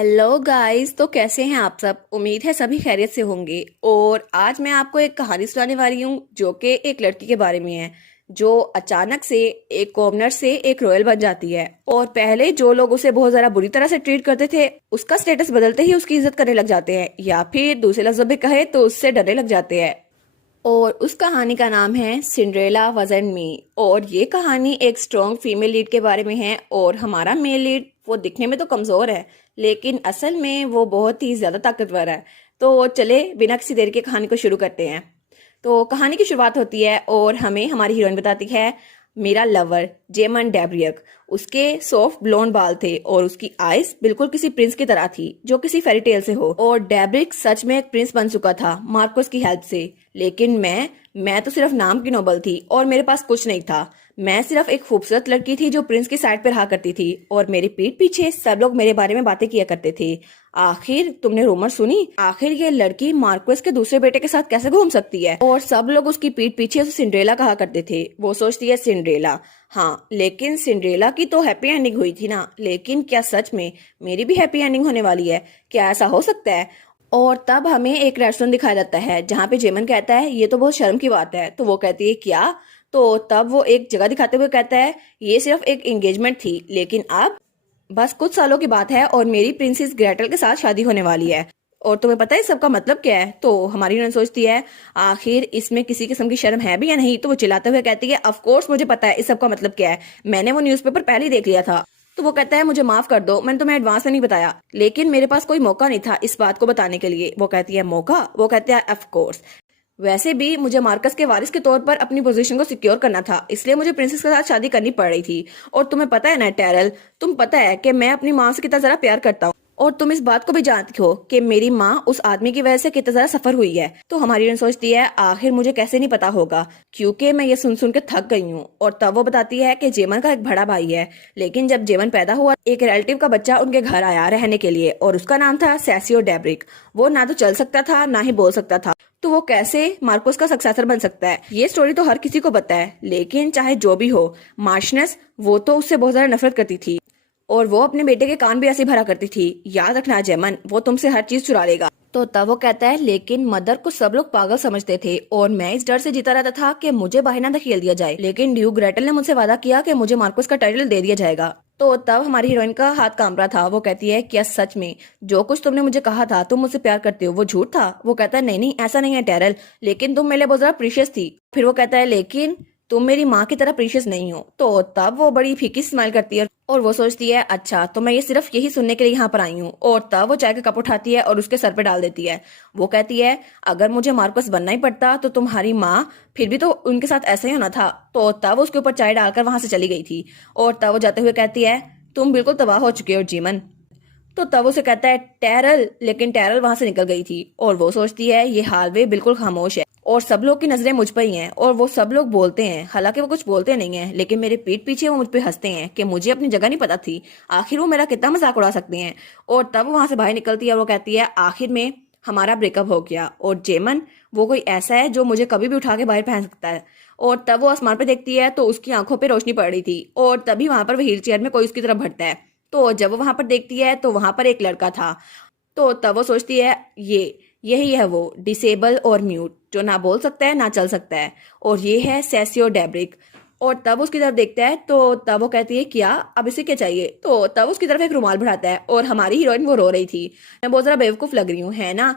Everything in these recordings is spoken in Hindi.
Hello guys. तो कैसे हैं आप सब? उम्मीद है सभी खैरियत से होंगे। और आज मैं आपको एक कहानी सुनाने वाली हूँ जो कि एक लड़की के बारे में है जो अचानक से एक कॉमनर से एक रॉयल बन जाती है। और पहले जो लोग उसे बहुत ज्यादा बुरी तरह से ट्रीट करते थे उसका स्टेटस बदलते ही उसकी इज्जत करने लग जाते हैं, या फिर दूसरे लफ्जों में कहे तो उससे डरने लग जाते हैं। और उस कहानी का नाम है सिंड्रेला वज़न मी। और ये कहानी एक स्ट्रॉन्ग फीमेल लीड के बारे में है। और हमारा मेल लीड वो दिखने में तो कमजोर है लेकिन असल में वो बहुत ही ज्यादा ताकतवर है। तो चले बिना किसी देर के कहानी को शुरू करते हैं। तो कहानी की शुरुआत होती है और हमें हमारी हीरोइन बताती है मेरा लवर जेमन डैब्रियक। उसके सॉफ्ट ब्लॉन्ड बाल थे और उसकी आइज बिल्कुल किसी प्रिंस की तरह थी जो किसी फेरी टेल से हो। और डैब्रिक सच में एक प्रिंस बन चुका था मार्कोस की हेल्प से। लेकिन मैं तो सिर्फ नाम की नोबल थी और मेरे पास कुछ नहीं था। मैं सिर्फ एक खूबसूरत लड़की थी जो प्रिंस की साइड पर रहा करती थी और मेरी पीठ पीछे सब लोग मेरे बारे में बातें किया करते थे। आखिर तुमने रूमर सुनी? आखिर ये लड़की मार्क्वेस के दूसरे बेटे के साथ कैसे घूम सकती है? और सब लोग उसकी पीठ पीछे उसे सिंड्रेला कहा करते थे। वो सोचती है सिंड्रेला। हाँ, लेकिन सिंड्रेला की तो हैप्पी एंडिंग हुई थी ना। लेकिन क्या सच में मेरी भी हैप्पी एंडिंग होने वाली है? क्या ऐसा हो सकता है? और तब हमें एक रेस्टोरेंट दिखाया जाता है जहाँ पे जेमन कहता है ये तो बहुत शर्म की बात है। तो वो कहती है क्या? तो तब वो एक जगह दिखाते हुए कहता है ये सिर्फ एक एंगेजमेंट थी लेकिन अब बस कुछ सालों की बात है और मेरी प्रिंसेस ग्रेटल के साथ शादी होने वाली है। और तुम्हें पता है सबका मतलब क्या है? तो हमारी हीरोइन सोचती है आखिर इसमें किसी किस्म की शर्म है भी या नहीं। तो वो चिल्लाते हुए कहती है ऑफ कोर्स मुझे पता है इस सब का मतलब क्या है, मैंने वो न्यूज़पेपर पहले ही देख लिया था। तो वो कहता है मुझे माफ कर दो, मैंने तुम्हें एडवांस में नहीं बताया लेकिन मेरे पास कोई मौका नहीं था इस बात को बताने के लिए। वो कहती है मौका? वो कहते हैं ऑफ कोर्स, वैसे भी मुझे मार्कस के वारिस के तौर पर अपनी पोजीशन को सिक्योर करना था इसलिए मुझे प्रिंसेस के साथ शादी करनी पड़ रही थी। और तुम्हें पता है ना टेरल, तुम पता है कि मैं अपनी माँ से कितना ज्यादा प्यार करता हूँ और तुम इस बात को भी जानती हो कि मेरी माँ उस आदमी की वजह से कितना ज्यादा सफर हुई है। तो हमारी हीरोइन सोचती है आखिर मुझे कैसे नहीं पता होगा क्योंकि मैं ये सुन सुन के थक गई हूँ। और तब वो बताती है कि जेमन का एक बड़ा भाई है लेकिन जब जेमन पैदा हुआ एक रिलेटिव का बच्चा उनके घर आया रहने के लिए और उसका नाम था सेसियो डैब्रिक। वो ना तो चल सकता था ना ही बोल सकता था। तो वो कैसे मार्कोस का सक्सेसर बन सकता है? ये स्टोरी तो हर किसी को पता है लेकिन चाहे जो भी हो मार्शनेस वो तो उससे बहुत ज्यादा नफरत करती थी और वो अपने बेटे के कान भी ऐसे भरा करती थी। याद रखना जेमन, वो तुमसे हर चीज चुरा लेगा। तो तब वो कहता है लेकिन मदर को सब लोग पागल समझते थे और मैं इस डर से जीता रहता था कि मुझे बाहर ना धकेल दिया जाए। लेकिन ड्यूक ग्रेटल ने मुझसे वादा किया कि मुझे मार्कोस का टाइटल दे दिया जाएगा। तो तब हमारी हीरोइन का हाथ कांप रहा था। वो कहती है क्या सच में जो कुछ तुमने मुझे कहा था तुम मुझसे प्यार करते हो वो झूठ था? वो कहता है नहीं नहीं ऐसा नहीं है टेरल, लेकिन तुम मेरे लिए बहुत ज्यादा प्रीशियस थी। फिर वो कहता है लेकिन तुम मेरी माँ की तरह प्रीशियस नहीं हो। तो तब वो बड़ी फीकी स्माइल करती है और वो सोचती है अच्छा तो मैं ये सिर्फ यही सुनने के लिए यहाँ पर आई हूँ। और तब वो चाय का कप उठाती है और उसके सर पे डाल देती है। वो कहती है अगर मुझे मार्कस बनना ही पड़ता तो तुम्हारी माँ फिर भी तो उनके साथ ऐसे ही होना था। तो तब वो उसके ऊपर चाय डालकर वहां से चली गई थी। और तब वो जाते हुए कहती है तुम बिल्कुल तबाह हो चुके हो जीमन। तो तब उसे कहता है टेरल, लेकिन टेरल वहां से निकल गई थी। और वो सोचती है ये हालवे बिल्कुल खामोश है और सब लोग की नजरें मुझ पर ही हैं और वो सब लोग बोलते हैं, हालांकि वो कुछ बोलते नहीं हैं लेकिन मेरे पीठ पीछे वो मुझ पे हंसते हैं कि मुझे अपनी जगह नहीं पता थी। आखिर वो मेरा कितना मजाक उड़ा सकते हैं। और तब वो वहां से बाहर निकलती है और वो कहती है आखिर में हमारा ब्रेकअप हो गया और जेमन वो कोई ऐसा है जो मुझे कभी भी उठा के बाहर पहन सकता है। और तब वो आसमान पे देखती है तो उसकी आंखों पे रोशनी पड़ रही थी और तभी वहां पर वो व्हील चेयर में कोई उसकी तरफ बढ़ता है। तो जब वो वहां पर देखती है तो वहां पर एक लड़का था। तो तब वो सोचती है यही है वो डिसेबल और म्यूट जो ना बोल सकता है ना चल सकता है, और ये है सेसियो डैब्रिक। और तब उसकी तरफ देखता है तो तब वो कहती है क्या अब इसे क्या चाहिए? तो तब उसकी तरफ एक रुमाल बढ़ाता है और हमारी हीरोइन वो रो रही थी। मैं बहुत जरा बेवकूफ लग रही हूँ है ना?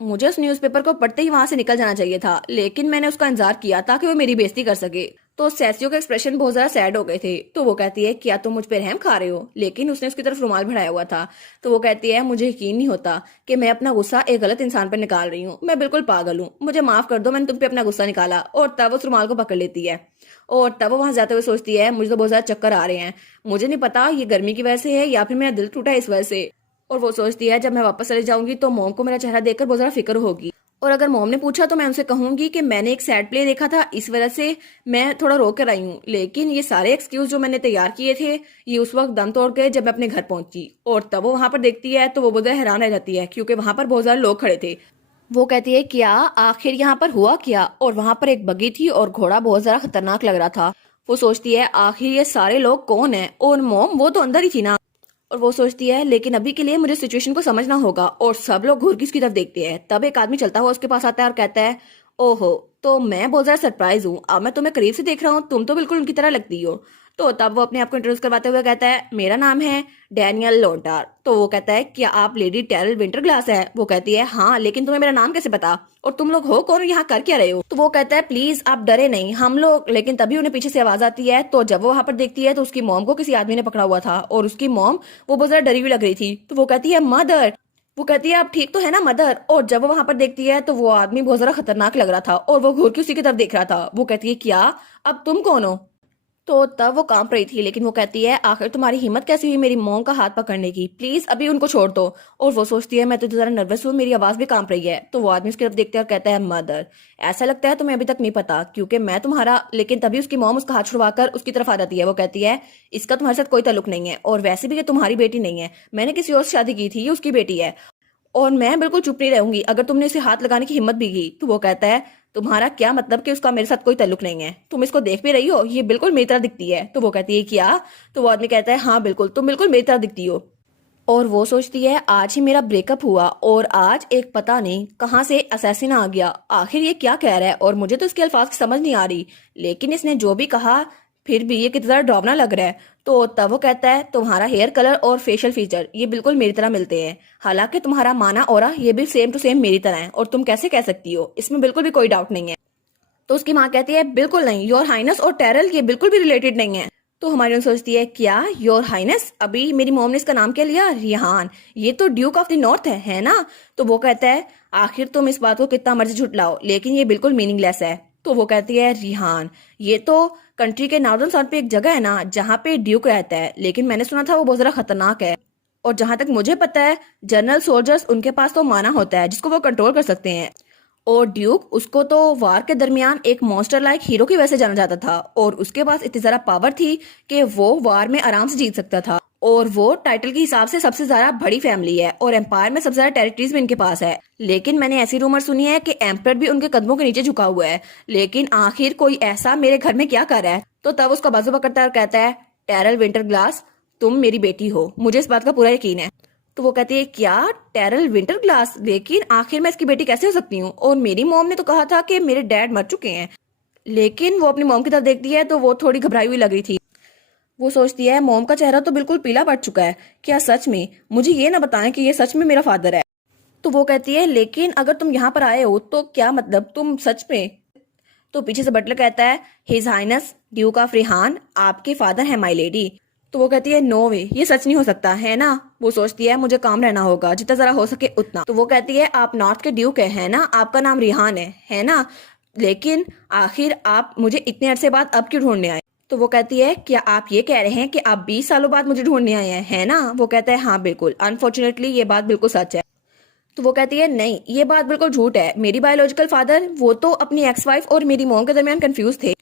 मुझे उस न्यूज़पेपर को पढ़ते ही वहां से निकल जाना चाहिए था लेकिन मैंने उसका इंतजार किया ताकि वो मेरी बेइज्जती कर सके। तो सेसियो का एक्सप्रेशन बहुत ज्यादा सैड हो गए थे। तो वो कहती है क्या तुम मुझ पे रहम खा रहे हो? लेकिन उसने उसकी तरफ रुमाल बढ़ाया हुआ था। तो वो कहती है मुझे यकीन नहीं होता कि मैं अपना गुस्सा एक गलत इंसान पर निकाल रही हूँ, मैं बिल्कुल पागल हूँ, मुझे माफ कर दो, मैंने तुम पे अपना गुस्सा निकाला। और तब उस रुमाल को पकड़ लेती है और तब वो वहां जाते हुए सोचती है मुझे तो बहुत ज्यादा चक्कर आ रहे हैं, मुझे नहीं पता ये गर्मी की वजह से है या फिर मेरा दिल टूटा है इस वजह से। और वो सोचती है जब मैं वापस चले जाऊंगी तो मोम को मेरा चेहरा देखकर बहुत ज्यादा फिक्र होगी और अगर मोम ने पूछा तो मैं उनसे कहूंगी कि मैंने एक सैड प्ले देखा था इस वजह से मैं थोड़ा रो कर आई हूँ। लेकिन ये सारे एक्सक्यूज जो मैंने तैयार किए थे ये उस वक्त दम तोड़ गए जब मैं अपने घर पहुंची। और तब वो वहां पर देखती है तो वो बहुत ज्यादा हैरान रह जाती है क्योंकि वहां पर बहुत ज्यादा लोग खड़े थे। वो कहती है क्या आखिर यहाँ पर हुआ क्या? और वहां पर एक बग्गी थी और घोड़ा बहुत ज्यादा खतरनाक लग रहा था। वो सोचती है आखिर ये सारे लोग कौन है? और मोम वो तो अंदर ही थी ना। और वो सोचती है लेकिन अभी के लिए मुझे सिचुएशन को समझना होगा, और सब लोग घूर के उसकी तरफ देखते हैं। तब एक आदमी चलता हुआ उसके पास आता है और कहता है, ओहो, तो मैं बहुत ज्यादा सरप्राइज हूँ, अब मैं तुम्हें करीब से देख रहा हूँ, तुम तो बिल्कुल उनकी तरह लगती हो। तो तब वो अपने आप को इंट्रोड्यूस करवाते हुए कहता है, मेरा नाम है डैनियल लोंटार। तो वो कहता है, क्या आप लेडी टेरल विंटरग्लास है? वो कहती है, हाँ, लेकिन तुम्हें मेरा नाम कैसे पता, और तुम लोग हो कौन, यहाँ कर क्या रहे हो? तो वो कहता है, प्लीज आप डरे नहीं, हम लोग। लेकिन तभी उन्हें पीछे से आवाज आती है। तो जब वो वहां पर देखती है तो उसकी मॉम को किसी आदमी ने पकड़ा हुआ था, और उसकी मॉम वो बहुत ज्यादा डरी हुई लग रही थी। तो वो कहती है, मदर। वो कहती है, आप ठीक तो है ना मदर? और जब वो वहां पर देखती है तो वो आदमी बहुत ज्यादा खतरनाक लग रहा था, और वो घूर के उसी की तरफ देख रहा था। वो कहती है, क्या, अब तुम कौन हो? तो तब वो कांप रही थी, लेकिन वो कहती है, आखिर तुम्हारी हिम्मत कैसी हुई मेरी मॉम का हाथ पकड़ने की, प्लीज अभी उनको छोड़ दो। और वो सोचती है, मैं तो जरा नर्वस हूँ, मेरी आवाज भी कांप रही है। तो वो आदमी उसकी तरफ देखते हैं और कहता है, मदर, ऐसा लगता है तुम्हें अभी तक नहीं पता क्योंकि मैं तुम्हारा। लेकिन तभी उसकी मॉम उसका हाथ छुड़वाकर उसकी तरफ आ जाती है। वो कहती है, इसका तुम्हारे साथ कोई ताल्लुक नहीं है, और वैसे भी ये तुम्हारी बेटी नहीं है, मैंने किसी और से शादी की थी, ये उसकी बेटी है, और मैं बिल्कुल चुप नहीं रहूंगी अगर तुमने उसे हाथ लगाने की हिम्मत भी की। तो वो कहता है, तुम्हारा क्या मतलब कि उसका मेरे साथ कोई ताल्लुक नहीं है? तुम इसको देख भी रही हो, ये बिल्कुल मेरी तरह दिखती है। तो वो कहती है, क्या? तो वो आदमी कहता है, हाँ बिल्कुल, तुम बिल्कुल मेरी तरह दिखती हो। और वो सोचती है, आज ही मेरा ब्रेकअप हुआ, और आज एक पता नहीं कहाँ से असैसिन आ गया, आखिर ये क्या कह रहा है, और मुझे तो इसके अल्फाज की समझ नहीं आ रही, लेकिन इसने जो भी कहा फिर भी ये कितना ज्यादा डरावना लग रहा है। तो तब वो कहता है, तुम्हारा हेयर कलर और फेशियल फीचर ये बिल्कुल मेरी तरह मिलते हैं, हालांकि तुम्हारा माना औरा ये भी सेम टू सेम मेरी तरह है, और तुम कैसे कह सकती हो, इसमें बिल्कुल भी कोई डाउट नहीं है। तो उसकी माँ कहती है, बिल्कुल नहीं, योर हाइनेस और टेरल ये बिल्कुल भी रिलेटेड नहीं है। तो हमारी सोचती है, क्या योर हाइनेस? अभी मेरी मॉम ने इसका नाम क्या लिया, रिहान, ये तो ड्यूक ऑफ द नॉर्थ है ना? तो वो कहता है, आखिर तुम इस बात को कितना मर्जी झुटलाओ, लेकिन ये बिल्कुल मीनिंगलेस है। तो वो कहती है, रिहान, ये तो कंट्री के नॉर्दर्न साउथ पे एक जगह है ना जहाँ पे ड्यूक रहता है, लेकिन मैंने सुना था वो बहुत ज्यादा खतरनाक है, और जहां तक मुझे पता है जनरल सोल्जर्स उनके पास तो माना होता है जिसको वो कंट्रोल कर सकते हैं, और ड्यूक उसको तो वार के दरमियान एक मॉन्स्टर लाइक हीरो की वजह से जाना जाता था, और उसके पास इतनी ज्यादा पावर थी कि वो वार में आराम से जीत सकता था, और वो टाइटल के हिसाब से सबसे ज्यादा बड़ी फैमिली है, और एम्पायर में सबसे ज्यादा टेरिटरीज भी इनके पास है। लेकिन मैंने ऐसी रूमर सुनी है कि एम्पर भी उनके कदमों के नीचे झुका हुआ है, लेकिन आखिर कोई ऐसा मेरे घर में क्या कर रहा है? तो तब उसका बाजू पकड़ता है और कहता है, टेरल विंटर ग्लास, तुम मेरी बेटी हो, मुझे इस बात का पूरा यकीन है। तो वो कहती है, क्या, टेरल विंटर ग्लास, लेकिन आखिर मैं इसकी बेटी कैसे हो सकती हूँ, और मेरी मॉम ने तो कहा था कि मेरे डैड मर चुके हैं। लेकिन वो अपनी मॉम की तरफ देखती है तो वो थोड़ी घबराई हुई लग रही थी। वो सोचती है, मॉम का चेहरा तो बिल्कुल पीला पड़ चुका है, क्या सच में? मुझे ये ना बताएं कि ये सच में मेरा फादर है। तो वो कहती है, लेकिन अगर तुम यहाँ पर आए हो तो क्या मतलब, तुम सच में? तो पीछे से बटलर कहता है, his highness duke of Rihan आपके फादर है माई लेडी। तो वो कहती है, नो वे, ये सच नहीं हो सकता है ना? वो सोचती है, मुझे काम रहना होगा जितना जरा हो सके उतना। तो वो कहती है, आप नॉर्थ के ड्यूक है ना, आपका नाम रिहान है ना? लेकिन आखिर आप मुझे इतने अरसे बाद अब क्यों ढूंढने आए? तो वो कहती है, क्या आप ये कह रहे हैं कि आप 20 सालों बाद मुझे ढूंढने आए हैं, है ना? वो कहता है, हाँ बिल्कुल, अनफॉर्चुनेटली ये बात बिल्कुल सच है। तो वो कहती है, नहीं, ये बात बिल्कुल झूठ है, मेरी बायोलॉजिकल फादर वो तो अपनी एक्स वाइफ और मेरी मॉम के दरमियान कंफ्यूज थे,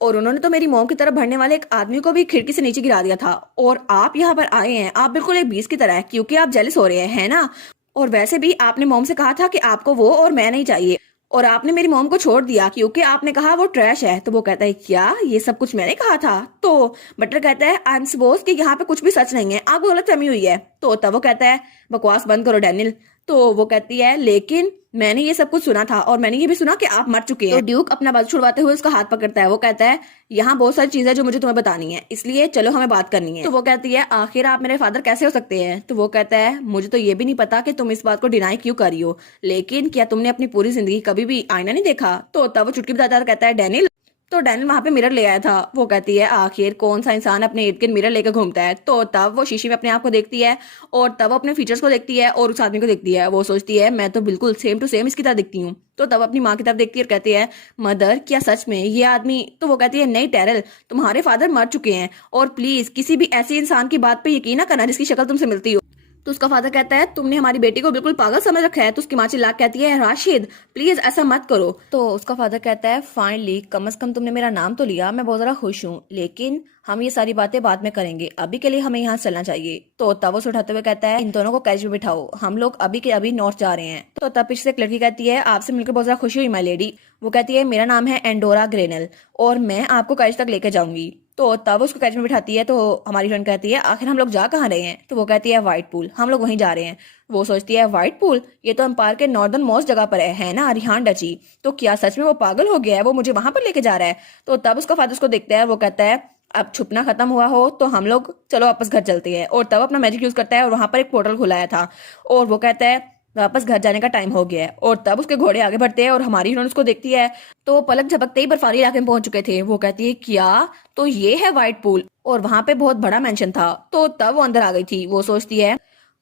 और उन्होंने तो मेरी मॉम की तरफ बढ़ने वाले एक आदमी को भी खिड़की से नीचे गिरा दिया था, और आप यहाँ पर आए हैं, आप बिल्कुल एक बीस की तरह है क्योंकि आप जेलस हो रहे हैं, है ना? और वैसे भी आपने मॉम से कहा था कि आपको वो और मैं नहीं चाहिए, और आपने मेरी मॉम को छोड़ दिया क्योंकि आपने कहा वो ट्रैश है। तो वो कहता है, क्या ये सब कुछ मैंने कहा था? तो बटलर कहता है, आई एम सपोज कि यहाँ पे कुछ भी सच नहीं है, आपको गलतफहमी हुई है। तो तब वो कहता है, बकवास बंद करो डैनियल। तो वो कहती है, लेकिन मैंने ये सब कुछ सुना था, और मैंने ये भी सुना कि आप मर चुके हैं। तो ड्यूक अपना बाजू छुड़वाते हुए उसका हाथ पकड़ता है। वो कहता है, यहाँ बहुत सारी चीजें जो मुझे तुम्हें बतानी है, इसलिए चलो हमें बात करनी है। तो वो कहती है, आखिर आप मेरे फादर कैसे हो सकते हैं? तो वो कहता है, मुझे तो ये भी नहीं पता कि तुम इस बात को डिनाई क्यों कर रही हो, लेकिन क्या तुमने अपनी पूरी जिंदगी कभी भी आईना नहीं देखा? तो तब वो चुटकी बताता है, कहता है, डैनियल। तो डैनियल वहां पे मिरर ले आया था। वो कहती है, आखिर कौन सा इंसान अपने इर्द गिर्द मिरर लेकर घूमता है? तो तब वो शीशे में अपने आप को देखती है, और तब वो अपने फीचर्स को देखती है और उस आदमी को देखती है। वो सोचती है, मैं तो बिल्कुल सेम टू सेम इसकी तरह दिखती हूँ। तो तब अपनी माँ की तरफ देखती है और कहती है, मदर, क्या सच में ये आदमी? तो वो कहती है, नहीं टेरल, तुम्हारे फादर मर चुके हैं, और प्लीज किसी भी ऐसे इंसान की बात पे यकीन ना करना जिसकी शक्ल तुमसे मिलती हो। तो उसका फादर कहता है, तुमने हमारी बेटी को बिल्कुल पागल समझ रखा है। तो उसकी माँ चिल्ला कहती है, राशिद प्लीज ऐसा मत करो। तो उसका फादर कहता है, फाइनली कम से कम तुमने मेरा नाम तो लिया, मैं बहुत ज्यादा खुश हूँ, लेकिन हम ये सारी बातें बाद में करेंगे, अभी के लिए हमें यहाँ चलना चाहिए। तो तब उसे उठाते हुए कहता है, इन दोनों को कैच में बिठाओ, हम लोग अभी के अभी नॉर्थ जा रहे हैं। तो तब पीछे से एक लड़की कहती है, आपसे मिलकर बहुत ज्यादा खुशी हुई माई लेडी। वो कहती है, मेरा नाम है एंडोरा ग्रेनल, और मैं आपको कैच तक लेकर जाऊंगी। तो तब उसको कैच में बिठाती है। तो हमारी फ्रेंड कहती है आखिर हम लोग जा कहाँ रहे हैं? तो वो कहती है व्हाइट पूल, हम लोग वहीं जा रहे हैं। वो सोचती है व्हाइट पूल, ये तो एम्पायर के नॉर्दर्न मोस्ट जगह पर है ना, रिहान डची। तो क्या सच में वो पागल हो गया है, वो मुझे वहां पर लेके जा रहा है? तो तब उसका फादर उसको देखता है, वो कहता है अब छुपना खत्म हुआ हो तो हम लोग चलो वापस घर चलते हैं। और तब अपना मैजिक यूज करता है और वहां पर एक पोर्टल खुलाया था और वो कहता है वापस घर जाने का टाइम हो गया है। और तब उसके घोड़े आगे बढ़ते हैं और हमारी हीरोइन उसको देखती है। तो वो पलक झपकते ही बर्फानी इलाके में पहुंच चुके थे। वो कहती है क्या? तो ये है व्हाइट पूल, और वहां पे बहुत बड़ा मेंशन था। तो तब वो अंदर आ गई थी। वो सोचती है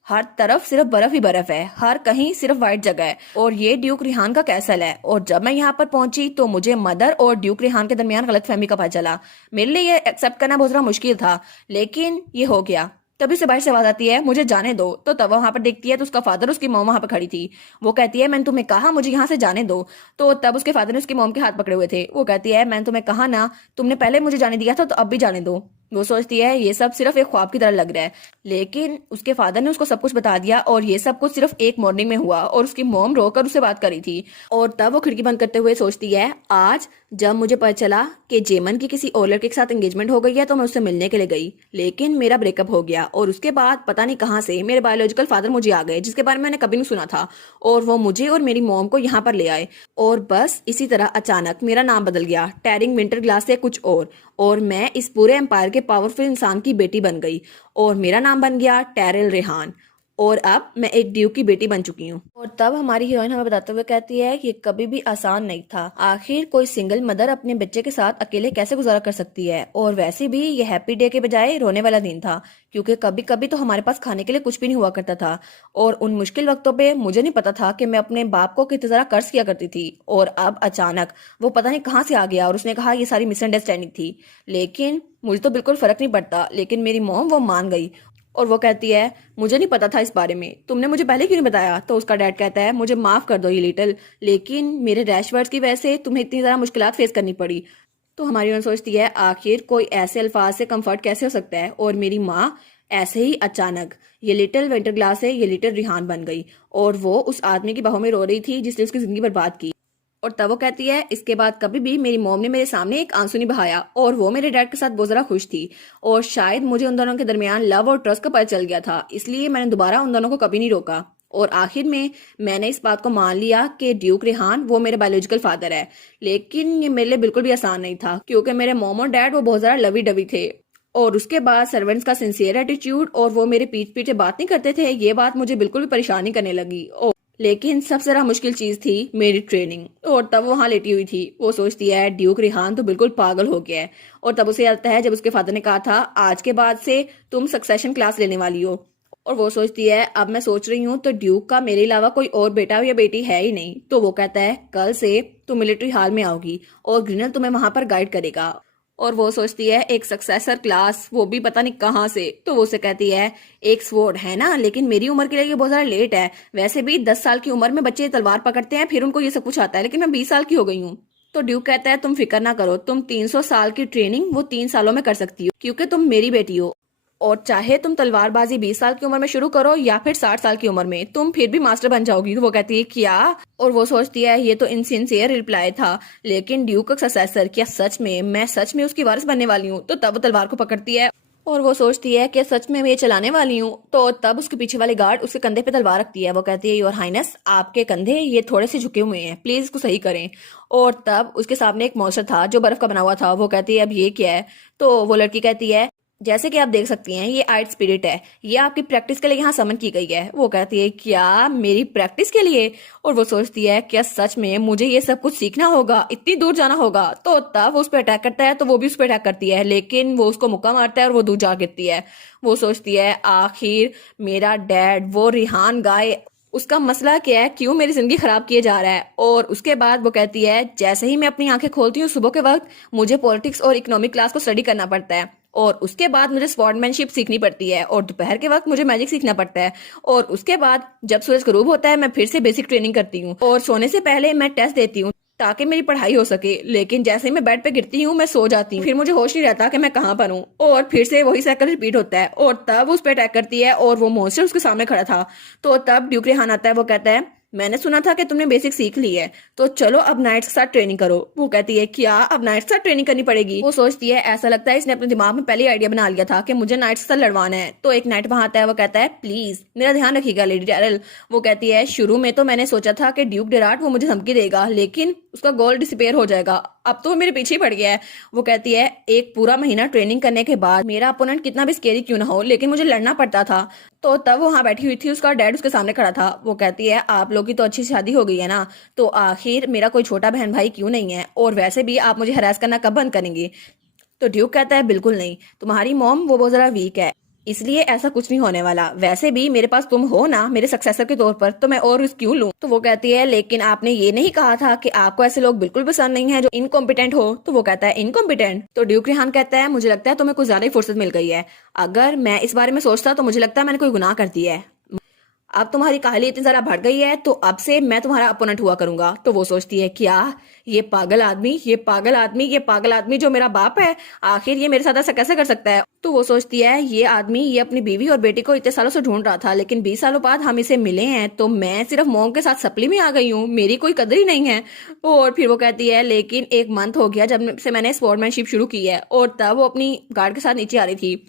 हर तरफ सिर्फ बर्फ ही बर्फ है, हर कहीं सिर्फ व्हाइट जगह है, और ये ड्यूक रिहान का कैसल है। और जब मैं यहाँ पर पहुंची तो मुझे मदर और ड्यूक रिहान के दरमियान गलतफहमी का पता चला। मेरे लिए ये एक्सेप्ट करना बहुत ज्यादा मुश्किल था, लेकिन ये हो गया। तभी से बाहर से आवाज आती है मुझे जाने दो। तो तब वहां पर देखती है तो उसका फादर उसकी मॉम वहां पर खड़ी थी। वो कहती है मैंने तुम्हें कहा मुझे यहाँ से जाने दो। तो तब उसके फादर ने उसकी मॉम के हाथ पकड़े हुए थे। वो कहती है मैंने तुम्हें कहा ना, तुमने पहले मुझे जाने दिया था तो अब भी जाने दो। वो सोचती है ये सब सिर्फ एक ख्वाब की तरह लग रहा है, लेकिन उसके फादर ने उसको सब कुछ बता दिया और ये सब कुछ सिर्फ एक मॉर्निंग में हुआ और उसकी मॉम रोकर उससे बात करी थी। और तब वो खिड़की बंद करते हुए सोचती है आज जब मुझे पता चला कि जेमन की किसी और लड़के के साथ एंगेजमेंट हो गई है तो मैं उससे मिलने के लिए गई, लेकिन मेरा ब्रेकअप हो गया। और उसके बाद पता नहीं कहाँ से मेरे बायोलॉजिकल फादर मुझे आ गए, जिसके बारे में मैंने कभी नहीं सुना था, और वो मुझे और मेरी मॉम को यहाँ पर ले आए। और बस इसी तरह अचानक मेरा नाम बदल गया, टैरिंग विंटर ग्लास से कुछ और मैं इस पूरे एम्पायर के पावरफुल इंसान की बेटी बन गई और मेरा नाम बन गया टेरिल रेहान, और अब मैं एक ड्यूक की बेटी बन चुकी हूँ। और तब हमारी हीरोइन हमें बताते हुए कहती है कि कभी भी आसान नहीं था। आखिर कोई सिंगल मदर अपने बच्चे के साथ अकेले कैसे गुजारा कर सकती है? और वैसे भी ये हैप्पी डे के बजाय रोने वाला दिन था, क्योंकि कभी कभी तो हमारे पास खाने के लिए कुछ भी नहीं हुआ करता था। और उन मुश्किल वक्तों पे मुझे नहीं पता था कि मैं अपने बाप को कितनी तरह कर्ज किया करती थी। और अब अचानक वो पता नहीं कहाँ से आ गया और उसने कहा ये सारी मिसअंडरस्टैंडिंग थी, लेकिन मुझे तो बिल्कुल फर्क नहीं पड़ता। लेकिन मेरी मॉम वो मान गई और वो कहती है मुझे नहीं पता था इस बारे में, तुमने मुझे पहले क्यों नहीं बताया? तो उसका डैड कहता है मुझे माफ कर दो ये लिटिल, लेकिन मेरे रैश वर्ड्स की वजह से तुम्हें इतनी ज़्यादा मुश्किलात फेस करनी पड़ी। तो हमारी उन सोचती है आखिर कोई ऐसे अल्फाज से कंफर्ट कैसे हो सकता है? और मेरी माँ ऐसे ही अचानक ये लिटिल विंटर ग्लास है, ये लिटिल रिहान बन गई और वो उस आदमी की बाहों में रो रही थी जिसने उसकी जिंदगी बर्बाद की। और तब वो कहती है इसके बाद कभी भी मेरी मॉम ने मेरे सामने एक आंसू नहीं बहाया, और वो मेरे डैड के साथ बहुत ज्यादा खुश थी। और शायद मुझे उन दोनों के दरमियान लव और ट्रस्ट का पता चल गया था, इसलिए मैंने दोबारा उन दोनों को कभी नहीं रोका। और आखिर में मैंने इस बात को मान लिया कि ड्यूक रेहान वो मेरे बायोलॉजिकल फादर है। लेकिन ये मेरे लिए बिल्कुल भी आसान नहीं था, क्योंकि मेरे मॉम और डैड वो बहुत ज्यादा लवी डवी थे। और उसके बाद सर्वेंट्स का सिंसियर एटीट्यूड और वो मेरे पीठ पीछे बात नहीं करते थे, ये बात मुझे बिल्कुल भी परेशानी करने लगी। लेकिन सबसे ज्यादा मुश्किल चीज थी मेरी ट्रेनिंग। और तब वो वहां लेटी हुई थी। वो सोचती है ड्यूक रेहान तो बिल्कुल पागल हो गया है। और तब उसे आता है जब उसके फादर ने कहा था आज के बाद से तुम सक्सेशन क्लास लेने वाली हो। और वो सोचती है अब मैं सोच रही हूँ तो ड्यूक का मेरे अलावा कोई और बेटा या बेटी है ही नहीं। तो वो कहता है कल से तुम मिलिट्री हॉल में आओगी और ग्रीनल तुम्हें वहां पर गाइड करेगा। और वो सोचती है एक सक्सेसर क्लास, वो भी पता नहीं कहाँ से। तो वो उसे कहती है एक स्वॉर्ड है ना, लेकिन मेरी उम्र के लिए ये बहुत ज्यादा लेट है। वैसे भी 10 साल की उम्र में बच्चे तलवार पकड़ते हैं फिर उनको ये सब कुछ आता है, लेकिन मैं 20 साल की हो गई हूँ। तो ड्यूक कहता है तुम फिक्र ना करो, तुम 300 साल की ट्रेनिंग वो 3 सालों में कर सकती हो, क्योंकि तुम मेरी बेटी हो। और चाहे तुम तलवारबाजी 20 साल की उम्र में शुरू करो या फिर 60 साल की उम्र में, तुम फिर भी मास्टर बन जाओगी। तो वो कहती है क्या? और वो सोचती है ये तो इनसिंसियर रिप्लाई था, लेकिन ड्यूक का सक्सेसर, क्या सच में मैं सच में उसकी वारिस बनने वाली हूँ? तो तब वो तलवार को पकड़ती है और वो सोचती है कि सच में मैं ये चलाने वाली हूँ। तो तब उसके पीछे वाली गार्ड उसके कंधे पे तलवार रखती है। वो कहती है योर हाइनेस आपके कंधे ये थोड़े से झुके हुए हैं, प्लीज इसको सही करें। और तब उसके सामने एक मॉन्स्टर था जो बर्फ का बना हुआ था। वो कहती है अब ये क्या है? तो वो लड़की कहती है जैसे कि आप देख सकती हैं ये आर्ट स्पिरिट है, ये आपकी प्रैक्टिस के लिए यहाँ समन की गई है। वो कहती है क्या मेरी प्रैक्टिस के लिए? और वो सोचती है क्या सच में मुझे ये सब कुछ सीखना होगा, इतनी दूर जाना होगा? तो तब वो उस पर अटैक करता है तो वो भी उस पर अटैक करती है, लेकिन वो उसको मुक्का मारता है और वो दूर जा गिरती है। वो सोचती है आखिर मेरा डैड वो रिहान गाय, उसका मसला क्या है, क्यों मेरी जिंदगी खराब किए जा रहा है? और उसके बाद वो कहती है जैसे ही मैं अपनी आंखें खोलती हूँ सुबह के वक्त मुझे पॉलिटिक्स और इकोनॉमिक क्लास को स्टडी करना पड़ता है, और उसके बाद मुझे स्वॉर्डमैनशिप सीखनी पड़ती है, और दोपहर के वक्त मुझे मैजिक सीखना पड़ता है, और उसके बाद जब सूरज गरूब होता है मैं फिर से बेसिक ट्रेनिंग करती हूँ, और सोने से पहले मैं टेस्ट देती हूँ ताकि मेरी पढ़ाई हो सके। लेकिन जैसे ही मैं बेड पे गिरती हूँ मैं सो जाती हूँ, फिर मुझे होश नहीं रहता कि मैं कहाँ पर हूँ, और फिर से वही साइकिल रिपीट होता है। और तब उस पर अटैक करती है और वो मॉन्स्टर उसके सामने खड़ा था। तो तब ड्यूक रेहान आता है। वो कहता है मैंने सुना था कि तुमने बेसिक सीख ली है, तो चलो अब नाइट्स के साथ ट्रेनिंग करो। वो कहती है क्या अब नाइट्स के साथ ट्रेनिंग करनी पड़ेगी? वो सोचती है ऐसा लगता है इसने अपने दिमाग में पहले आइडिया बना लिया था कि मुझे नाइट्स के साथ लड़वाना है। तो एक नाइट वहां आता है, वो कहता है प्लीज मेरा ध्यान रखिएगा लेडी टैरल। वो कहती है शुरू में तो मैंने सोचा था कि ड्यूक डेराट वो मुझे धमकी देगा, लेकिन उसका गोल डिसअपीयर हो जाएगा, अब तो वो मेरे पीछे ही पड़ गया है। वो कहती है एक पूरा महीना ट्रेनिंग करने के बाद मेरा अपोनेंट कितना भी स्केरी क्यों ना हो, लेकिन मुझे लड़ना पड़ता था। तो तब वो वहां बैठी हुई थी, उसका डैड उसके सामने खड़ा था। वो कहती है आप लोग की तो अच्छी शादी हो गई है ना, तो आखिर मेरा कोई छोटा बहन भाई क्यों नहीं है, और वैसे भी आप मुझे हरास करना कब बंद करेंगे? तो ड्यूक कहता है बिल्कुल नहीं, तुम्हारी मॉम वो बहुत जरा वीक है, इसलिए ऐसा कुछ नहीं होने वाला। वैसे भी मेरे पास तुम हो ना मेरे सक्सेसर के तौर पर, तो मैं और रिस्क क्यों लूं? तो वो कहती है लेकिन आपने ये नहीं कहा था कि आपको ऐसे लोग बिल्कुल पसंद नहीं है जो इनकॉम्पिटेंट हो। तो वो कहता है इनकॉम्पिटेंट? तो ड्यूक रेहान कहता है मुझे लगता है तुम्हें कुछ ज्यादा ही फुर्सत मिल गई है। अगर मैं इस बारे में सोचता तो मुझे लगता है मैंने कोई गुनाह कर दिया है। अब तुम्हारी कहानी इतनी ज्यादा बढ़ गई है, तो अब से मैं तुम्हारा अपोनेंट हुआ करूंगा। तो वो सोचती है क्या ये पागल आदमी, ये पागल आदमी, ये पागल आदमी जो मेरा बाप है, आखिर ये मेरे साथ ऐसा कैसे कर सकता है? तो वो सोचती है ये आदमी ये अपनी बीवी और बेटी को इतने सालों से ढूंढ रहा था, लेकिन 20 सालों बाद हम इसे मिले हैं, तो मैं सिर्फ मॉम के साथ सपली में आ गई हूँ, मेरी कोई कदर ही नहीं है। और फिर वो कहती है लेकिन 1 मंथ हो गया जब से मैंने स्पोर्ट्समैनशिप शुरू की है, और तब वो अपनी गार्ड के साथ नीचे आ रही थी।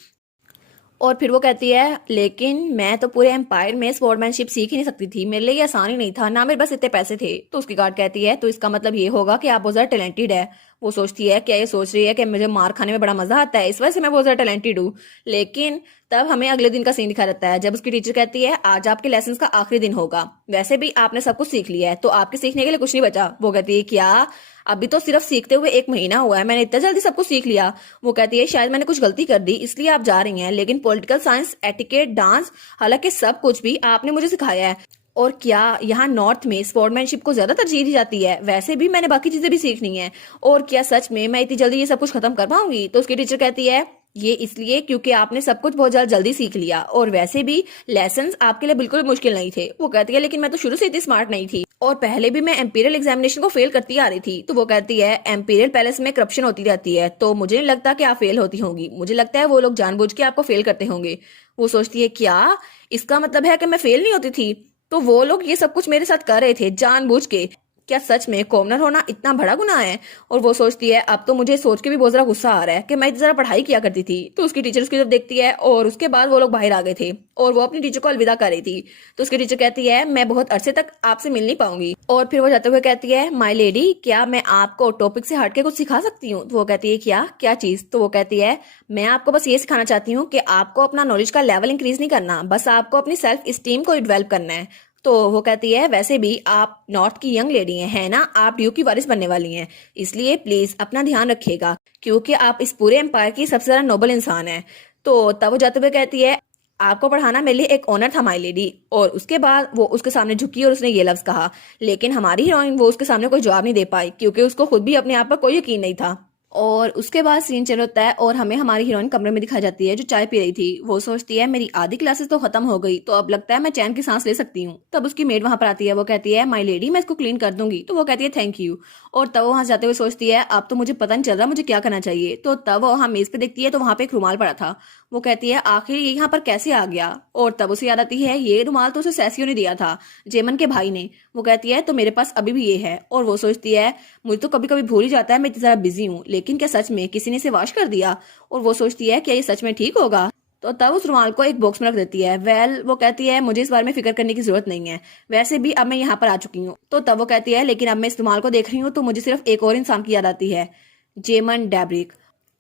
और फिर वो कहती है लेकिन मैं तो पूरे एम्पायर में स्पोर्ट्समैनशिप सीख ही नहीं सकती थी, मेरे लिए ये आसान ही नहीं था ना, मेरे पास इतने पैसे थे। तो उसकी गार्ड कहती है तो इसका मतलब ये होगा कि आप बहुत ज्यादा टैलेंटेड है। वो सोचती है क्या ये सोच रही है कि मुझे मार खाने में बड़ा मजा आता है, इस वजह से मैं बहुत ज्यादा टैलेंटेड हूँ। लेकिन तब हमें अगले दिन का सीन दिखा रहता है जब उसकी टीचर कहती है आज आपके लेसन का आखिरी दिन होगा, वैसे भी आपने सब कुछ सीख लिया है, तो आपके सीखने के लिए कुछ नहीं बचा। वो कहती है क्या अभी तो सिर्फ सीखते हुए 1 महीना हुआ है, मैंने इतना जल्दी सब कुछ सीख लिया? वो कहती है शायद मैंने कुछ गलती कर दी इसलिए आप जा रही हैं, लेकिन पॉलिटिकल साइंस, एटिकेट, डांस, हालांकि सब कुछ भी आपने मुझे सिखाया है। और क्या यहाँ नॉर्थ में स्पोर्ट्समैनशिप को ज्यादा तरजीह दी जाती है? वैसे भी मैंने बाकी चीजें भी सीखनी है, और क्या सच में मैं इतनी जल्दी ये सब कुछ खत्म कर पाऊंगी? तो उसकी टीचर कहती है ये इसलिए क्योंकि आपने सब कुछ बहुत ज्यादा जल्दी सीख लिया, और वैसे भी लेसन्स आपके लिए बिल्कुल मुश्किल नहीं थे। वो कहती है लेकिन मैं तो शुरू से इतनी स्मार्ट नहीं थी, और पहले भी मैं एम्पीरियल एग्जामिनेशन को फेल करती आ रही थी। तो वो कहती है एम्पीरियल पैलेस में करप्शन होती रहती है, तो मुझे नहीं लगता कि आप फेल होती होंगी, मुझे लगता है वो लोग जानबूझ के आपको फेल करते होंगे। वो सोचती है क्या इसका मतलब है कि मैं फेल नहीं होती थी? तो वो लोग ये सब कुछ मेरे साथ कर रहे थे जानबूझ के? क्या सच में कॉमनर होना इतना बड़ा गुनाह है? और वो सोचती है अब तो मुझे सोच के भी बहुत ज्यादा गुस्सा आ रहा है कि मैं इतनी ज्यादा पढ़ाई किया करती थी। तो उसकी टीचर उसकी तरफ देखती है, और उसके बाद वो लोग बाहर आ गए थे और वो अपनी टीचर को अलविदा कर रही थी। तो उसकी टीचर कहती है मैं बहुत अरसे तक आपसे मिल नहीं पाऊंगी। और फिर वो जाते हुए कहती है माई लेडी क्या मैं आपको टॉपिक से हट के कुछ सिखा सकती हूँ? तो वो कहती है क्या क्या चीज? तो वो कहती है मैं आपको बस ये सिखाना चाहती हूँ कि आपको अपना नॉलेज का लेवल इंक्रीज नहीं करना, बस आपको अपनी सेल्फ स्टीम को डेवलप करना है। तो वो कहती है वैसे भी आप नॉर्थ की यंग लेडी हैं ना, आप ड्यूक की वारिस बनने वाली हैं, इसलिए प्लीज अपना ध्यान रखिएगा क्योंकि आप इस पूरे एम्पायर की सबसे ज्यादा नोबल इंसान है। तो तब वो जाते हुए कहती है आपको पढ़ाना मेरे लिए एक ऑनर था माई लेडी। और उसके बाद वो उसके सामने झुकी और उसने ये लफ्ज कहा, लेकिन हमारी हीरोइन वो उसके सामने कोई जवाब नहीं दे पाई क्योंकि उसको खुद भी अपने आप पर कोई यकीन नहीं था। और उसके बाद सीन चल होता है और हमें हमारी हीरोइन कमरे में दिखाई जाती है जो चाय पी रही थी। वो सोचती है मेरी आधी क्लासेस तो खत्म हो गई, तो अब लगता है मैं चैन की सांस ले सकती हूँ। तब उसकी मेड वहां पर आती है, वो कहती है माई लेडी मैं इसको क्लीन कर दूंगी। तो वो कहती है थैंक यू। और तब वहां जाते हुए सोचती है अब तो मुझे पता नहीं चल रहा मुझे क्या करना चाहिए। तो तब वो वहां मेज पे देखती है तो वहां पे एक रुमाल पड़ा था। वो कहती है आखिर ये यहाँ पर कैसे आ गया? और तब उसे याद आती है ये रुमाल तो उसे सैसियो ने दिया था, जेमन के भाई ने। वो कहती है तो मेरे पास अभी भी ये है। और वो सोचती है मुझे तो कभी कभी भूल ही जाता है मैं इतनी ज्यादा बिजी हूँ, लेकिन क्या सच में किसी ने इसे वॉश कर दिया? और वो सोचती है क्या ये सच में ठीक होगा? तो तब उस रुमाल को एक बॉक्स में रख देती है। वो कहती है मुझे इस बारे में फिक्र करने की जरूरत नहीं है, वैसे भी अब मैं यहाँ पर आ चुकी हूँ। तो तब वो कहती है लेकिन अब मैं इस रुमाल को देख रही हूँ तो मुझे सिर्फ एक और इंसान की याद आती है, जेमन डैब्रिक।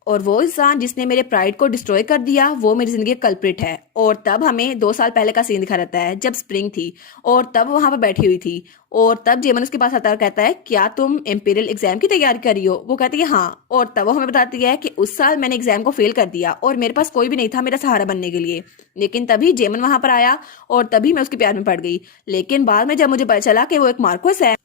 और वो इंसान जिसने मेरे प्राइड को डिस्ट्रॉय कर दिया वो मेरी जिंदगी का कल्प्रिट है। और तब हमें 2 साल पहले का सीन दिखा रहता है जब स्प्रिंग थी और तब वहां पर बैठी हुई थी। और तब जेमन उसके पास आता है और कहता है क्या तुम इम्पीरियल एग्जाम की तैयारी कर रही हो? वो कहती है हाँ। और तब वो हमें बताती है कि उस साल मैंने एग्जाम को फेल कर दिया और मेरे पास कोई भी नहीं था मेरा सहारा बनने के लिए, लेकिन तभी जेमन वहां पर आया और तभी मैं उसके प्यार में पड़ गई। लेकिन बाद में जब मुझे पता चला कि वो एक मार्कोस है,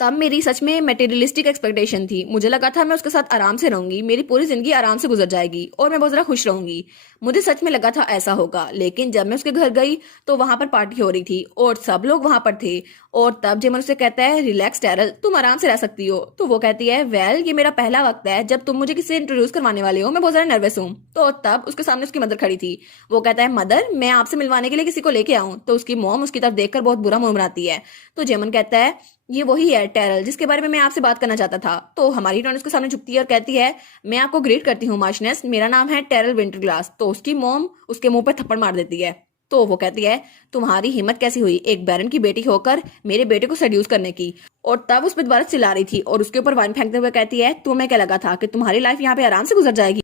तब मेरी सच में मटेरियलिस्टिक एक्सपेक्टेशन थी। मुझे लगा था मैं उसके साथ आराम से रहूंगी, मेरी पूरी जिंदगी आराम से गुजर जाएगी और मैं बहुत ज्यादा खुश रहूंगी। मुझे सच में लगा था ऐसा होगा, लेकिन जब मैं उसके घर गई तो वहां पर पार्टी हो रही थी और सब लोग वहां पर थे। और तब जेमन उसे कहता है, रिलैक्स टेरल, तुम आराम से रह सकती हो। तो वो कहती है, वेल ये मेरा पहला वक्त है जब तुम मुझे किसी से इंट्रोड्यूस करवाने वाले हो, मैं बहुत ज्यादा नर्वस हूँ। तो तब उसके सामने उसकी मदर खड़ी थी। वो कहता है, मदर मैं आपसे मिलवाने के लिए किसी को लेके आऊं। तो उसकी मॉम उसकी तरफ देखकर बहुत बुरा मुंह बनाती है। तो जेमन कहता है, ये वही है टेरल जिसके बारे में मैं आपसे बात करना चाहता था। तो हमारी हीरोइन उसके सामने झुकती है और कहती है, मैं आपको ग्रीट करती हूँ मार्शनेस, मेरा नाम है टेरल विंटरग्लास। तो उसकी मॉम उसके मुंह पर थप्पड़ मार देती है। तो वो कहती है, तुम्हारी हिम्मत कैसी हुई एक बैरन की बेटी होकर मेरे बेटे को सेड्यूस करने की। और तब उस पर दोबारा चिल्ला रही थी और उसके ऊपर वाइन फेंकते हुए कहती है, तुम्हें क्या लगा था कि तुम्हारी लाइफ यहाँ पे आराम से गुजर जाएगी।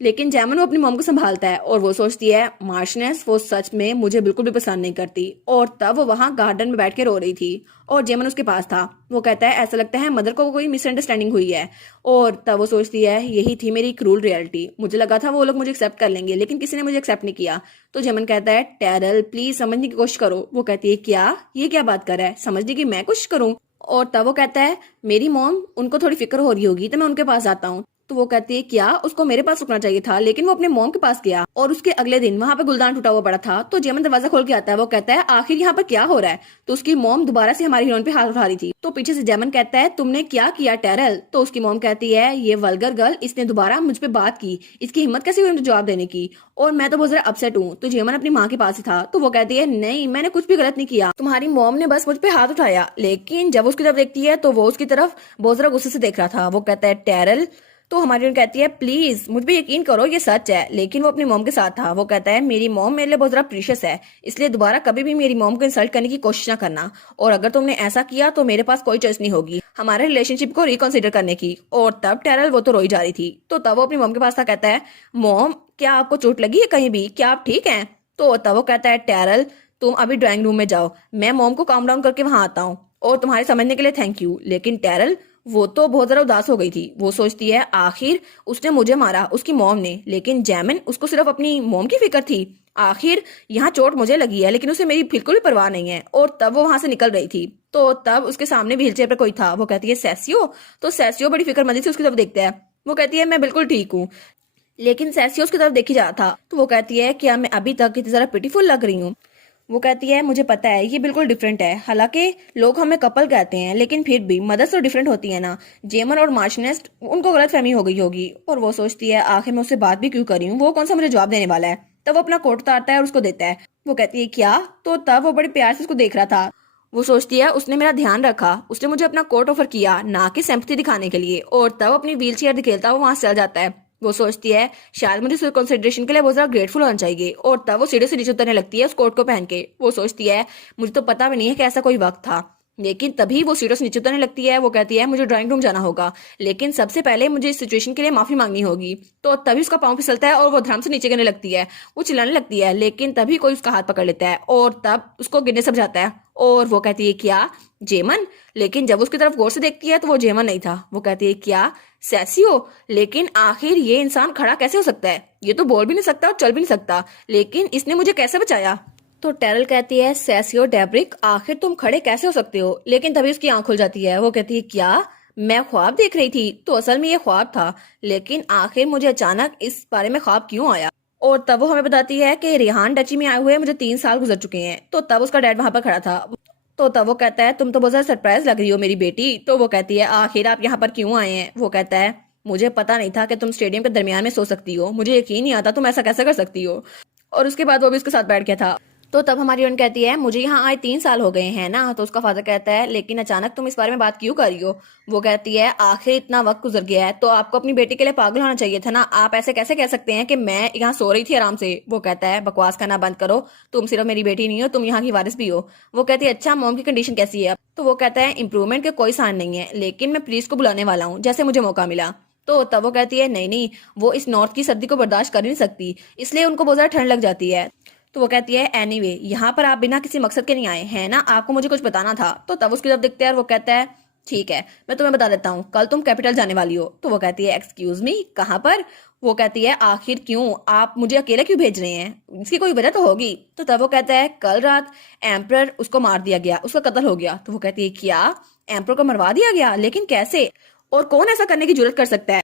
लेकिन जैमन वो अपनी मॉम को संभालता है और वो सोचती है, मार्शनेस वो सच में मुझे बिल्कुल भी पसंद नहीं करती। और तब वो वहां गार्डन में बैठ के रो रही थी और जेमन उसके पास था। वो कहता है, ऐसा लगता है मदर को कोई मिसअंडरस्टैंडिंग हुई है। और तब वो सोचती है, यही थी मेरी क्रूल रियलिटी, मुझे लगा था वो लोग मुझे एक्सेप्ट कर लेंगे लेकिन किसी ने मुझे एक्सेप्ट नहीं किया। तो जेमन कहता है, टेरल प्लीज समझने की कोशिश करो। वो कहती है, क्या ये क्या बात कर रहा है, समझने की मैं कोशिश करूं। और तब वो कहता है, मेरी मॉम उनको थोड़ी फिक्र हो रही होगी तो मैं उनके पास जाता हूँ। तो वो कहती है, क्या उसको मेरे पास रुकना चाहिए था, लेकिन वो अपने मॉम के पास गया। और उसके अगले दिन वहां पे गुलदान टूटा हुआ पड़ा था। तो जेमन दरवाजा खोल के आता है। वो कहता है, आखिर यहाँ पर क्या हो रहा है। तो उसकी मॉम दोबारा से हमारी हीरोइन पे हाथ उठा रही थी। तो पीछे से जेमन कहता है, तुमने क्या किया टेरल। तो उसकी मॉम कहती है, ये वल्गर गर्ल, इसने दोबारा मुझ पे बात की, इसकी हिम्मत कैसे हुई मुझे जवाब देने की। और मैं तो बहुत ज्यादा अपसेट हूँ। तो जेमन अपनी माँ के पास ही था। तो वो कहती है, नहीं मैंने कुछ भी गलत नहीं किया, तुम्हारी मॉम ने बस मुझ पे हाथ उठाया। लेकिन जब उसकी तरफ देखती है तो वो उसकी तरफ बहुत ज्यादा गुस्से से देख रहा था। वो कहता है, टेरल। तो हमारी हीरोइन कहती है, प्लीज मुझ पे यकीन करो ये सच है। लेकिन वो अपनी मॉम के साथ था। वो कहता है, मेरी मॉम मेरे लिए बहुत ज्यादा प्रीशियस है, इसलिए दोबारा कभी भी मेरी मॉम को इंसल्ट करने की कोशिश ना करना। और अगर तुमने ऐसा किया तो मेरे पास कोई चॉइस नहीं होगी हमारे रिलेशनशिप को रिकंसिडर करने की। और तब टेरल वो तो रोई जा रही थी। तो तब वो अपनी मॉम के पास था। कहता है, मॉम क्या आपको चोट लगी है कहीं भी, क्या आप ठीक हैं। तो तब वो कहता है, टेरल तुम अभी ड्राइंग रूम में जाओ, मैं मॉम को काम डाउन करके वहां आता हूँ। और तुम्हारे समझने के लिए थैंक यू। लेकिन टेरल वो तो बहुत ज्यादा उदास हो गई थी। वो सोचती है, आखिर उसने मुझे मारा उसकी मॉम ने, लेकिन जैमिन उसको सिर्फ अपनी मॉम की फिक्र थी। आखिर यहाँ चोट मुझे लगी है लेकिन उसे मेरी बिल्कुल भी परवाह नहीं है। और तब वो वहां से निकल रही थी। तो तब उसके सामने व्हील चेयर पर कोई था। वो कहती है, सैसियो। तो सैसियो बड़ी फिक्रमंदी से उसकी तरफ देखता है। वो कहती है, मैं बिल्कुल ठीक हूँ। लेकिन सैसियो उसकी तरफ देखी जा रहा था। तो वो कहती है, क्या मैं अभी तक इतनी ज्यादा पिटीफुल लग रही हूँ। वो कहती है, मुझे पता है ये बिल्कुल डिफरेंट है, हालांकि लोग हमें कपल कहते हैं लेकिन फिर भी मदर्स तो डिफरेंट होती है ना। जेमन और मार्शनेस्ट उनको गलत फहमी हो गई होगी। और वो सोचती है, आखिर मैं उससे बात भी क्यों कर रही हूँ, वो कौन सा मुझे जवाब देने वाला है। तब वो अपना कोट उतारता है और उसको देता है। वो कहती है, क्या। तो तब वो बड़े प्यार से उसको देख रहा था। वो सोचती है, उसने मेरा ध्यान रखा, उसने मुझे अपना कोट ऑफर किया, ना कि सिंपैथी दिखाने के लिए। और तब अपनी व्हील चेयर दिखेलता हुआ वहां से चल जाता है। वो सोचती है, शायद मुझे उसके कंसिडरेशन के लिए बहुत ज्यादा ग्रेटफुल होना चाहिए। और तब वो सीढ़ी से नीचे उतरने लगती है उस कोट को पहन के। वो सोचती है, मुझे तो पता भी नहीं है कि ऐसा कोई वक्त था। लेकिन तभी वो सीढ़ियों से नीचे उतरने लगती है। वो कहती है, मुझे ड्राइंग रूम जाना होगा, लेकिन सबसे पहले मुझे इस सिचुएशन के लिए माफी मांगनी होगी। तो तभी उसका पाँव फिसलता है और वो धर्म से नीचे गिरने लगती है। वो चिल्लाने लगती है, लेकिन तभी कोई उसका हाथ पकड़ लेता है और तब उसको गिरने सब जाता है। और वो कहती है, क्या जेमन। लेकिन जब उसकी तरफ गौर से देखती है तो वो जेमन नहीं था। वो कहती है, क्या सैसियो। लेकिन आखिर ये इंसान खड़ा कैसे हो सकता है, ये तो बोल भी नहीं सकता और चल भी नहीं सकता, लेकिन इसने मुझे कैसे बचाया। तो टेरल कहती है, सैसियो डेब्रिक, आखिर तुम खड़े कैसे हो सकते हो। लेकिन तभी उसकी आंख खुल जाती है। वो कहती है, क्या मैं ख्वाब देख रही थी। तो असल में ये ख्वाब था, लेकिन आखिर मुझे अचानक इस बारे में ख्वाब क्यों आया। और तब वो हमें बताती है कि रिहान डची में आए हुए मुझे 3 साल गुजर चुके हैं। तो तब उसका डैड वहां पर खड़ा था। तो तब वो कहता है, तुम तो बहुत ज्यादा सरप्राइज लग रही हो मेरी बेटी। तो वो कहती है, आखिर आप यहाँ पर क्यों आए हैं। वो कहता है, मुझे पता नहीं था कि तुम स्टेडियम के दरमियान में सो सकती हो, मुझे यकीन नहीं आता तुम ऐसा कैसे कर सकती हो। और उसके बाद वो भी उसके साथ बैठ गया था। तो तब हमारी हीरोइन कहती है, मुझे यहाँ आए 3 साल हो गए हैं ना। तो उसका फादर कहता है, लेकिन अचानक तुम इस बारे में बात क्यों कर रही हो। वो कहती है, आखिर इतना वक्त गुजर गया है तो आपको अपनी बेटी के लिए पागल होना चाहिए था ना, आप ऐसे कैसे कह सकते हैं कि मैं यहाँ सो रही थी आराम से। वो कहता है, बकवास करना बंद करो, तुम सिर्फ मेरी बेटी नहीं हो, तुम यहाँ की वारिस भी हो। वो कहती है, अच्छा मॉम की कंडीशन कैसी है। तो वो कहता है, इंप्रूवमेंट के कोई साइन नहीं है, लेकिन मैं प्रीस्ट को बुलाने वाला हूँ जैसे मुझे मौका मिला। तो तब वो कहती है, नहीं नहीं, वो इस नॉर्थ की सर्दी को बर्दाश्त कर नहीं सकती, इसलिए उनको बहुत ज्यादा ठंड लग जाती है। तो वो कहती है, एनीवे यहाँ पर आप बिना किसी मकसद के नहीं आए हैं ना, आपको मुझे कुछ बताना था। तो तब उसकी तरफ देखते हैं और वो कहता है, ठीक है मैं तुम्हें बता देता हूँ, कल तुम कैपिटल जाने वाली हो। तो वो कहती है, एक्सक्यूज मी, कहाँ पर। वो कहती है, आखिर क्यों, आप मुझे अकेले क्यों भेज रहे हैं, इसकी कोई वजह तो होगी। तो तब वो कहता है, कल रात एम्प्रर उसको मार दिया गया, उसका कत्ल हो गया। तो वो कहती है, क्या एम्प्रर को मरवा दिया गया, लेकिन कैसे, और कौन ऐसा करने की जरूरत कर सकता है।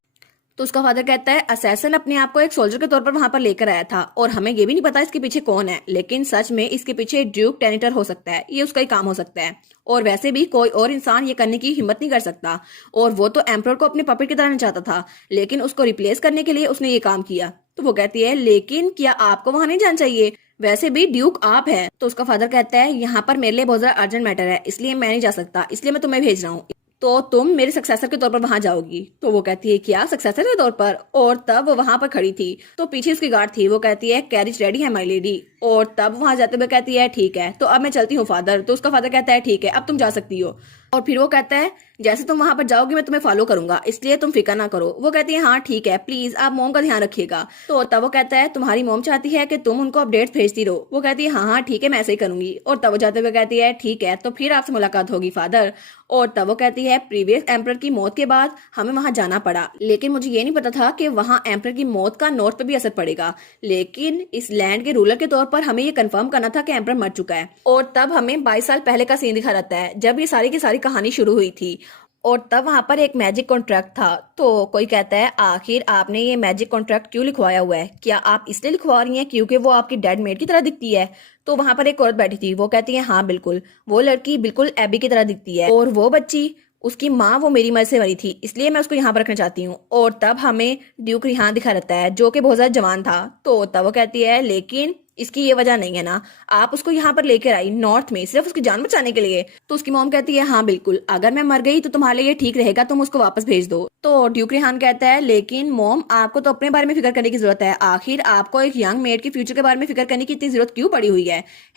तो उसका फादर कहता है असैसन अपने आप को एक सोल्जर के तौर पर वहां पर लेकर आया था और हमें ये भी नहीं पता इसके पीछे कौन है, लेकिन सच में इसके पीछे ड्यूक टेनिटर हो सकता है, ये उसका ही काम हो सकता है। और वैसे भी कोई और इंसान ये करने की हिम्मत नहीं कर सकता। और वो तो एम्परर को अपने पपेट की तरह नचाता था, लेकिन उसको रिप्लेस करने के लिए उसने ये काम किया। तो वो कहती है लेकिन क्या आपको वहां नहीं जाना चाहिए, वैसे भी ड्यूक आप है। तो उसका फादर कहता है यहाँ पर मेरे लिए बहुत ज्यादा अर्जेंट मैटर है, इसलिए मैं नहीं जा सकता, इसलिए मैं तुम्हें भेज रहा हूँ, तो तुम मेरे सक्सेसर के तौर पर वहां जाओगी। तो वो कहती है क्या सक्सेसर के तौर पर, और तब वो वहां पर खड़ी थी तो पीछे उसकी गार्ड थी, वो कहती है कैरिज रेडी है माय लेडी। और तब वहां जाते हुए कहती है ठीक है तो अब मैं चलती हूँ फादर। तो उसका फादर कहता है ठीक है अब तुम जा सकती हो। और फिर वो कहता है जैसे तुम वहां पर जाओगी मैं तुम्हें फॉलो करूंगा, इसलिए तुम फिक्र ना करो। वो कहती है हाँ ठीक है प्लीज आप मोम का ध्यान रखिएगा। तो तब वो कहता है तुम्हारी मोम चाहती है कि तुम उनको अपडेट भेजती रहो। वो कहती है हाँ हाँ ठीक है मैं ऐसे ही करूंगी। और तब वो जाते हुए कहती है ठीक है तो फिर आपसे मुलाकात होगी फादर। और तब वो कहती है प्रीवियस एम्परर की मौत के बाद हमें वहां जाना पड़ा, लेकिन मुझे ये नहीं पता था कि वहां एम्परर की मौत का नॉर्थ पे भी असर पड़ेगा, लेकिन इस लैंड के रूलर के तौर पर हमें ये कंफर्म करना था कि एम्परर मर चुका है। और तब हमें 22 साल पहले का सीन दिखा रहता है जब ये सारी की सारी कहानी शुरू हुई थी। और तब वहां पर एक मैजिक कॉन्ट्रैक्ट था। तो कोई कहता है आखिर आपने ये मैजिक कॉन्ट्रैक्ट क्यों लिखवाया हुआ है, क्या आप इसलिए लिखवा रही हैं क्योंकि वो आपकी डेड मेट की तरह दिखती है। तो वहां पर एक औरत बैठी थी, वो कहती है हाँ बिल्कुल वो लड़की बिल्कुल एबी की तरह दिखती है, और वो बच्ची उसकी माँ वो मेरी मर्ज से मरी थी, इसलिए मैं उसको यहाँ पर रखना चाहती हूँ। और तब हमें ड्यूक रिहान दिखा रहता है जो कि बहुत ज्यादा जवान था। तो तब वो कहती है लेकिन इसकी ये वजह नहीं है ना, आप उसको यहाँ पर लेकर आई नॉर्थ में सिर्फ उसकी जान बचाने के लिए। तो उसकी मॉम कहती है हाँ बिल्कुल अगर मैं मर गई तो तुम्हारे लिए ठीक रहेगा, तुम उसको वापस भेज दो। तो ड्यूक रिहान कहता है लेकिन मॉम आपको तो अपने बारे में फिक्र करने की जरूरत है, आखिर आपको एक यंग मेड के फ्यूचर के बारे में फिक्र करने की इतनी जरूरत क्यों पड़ी हुई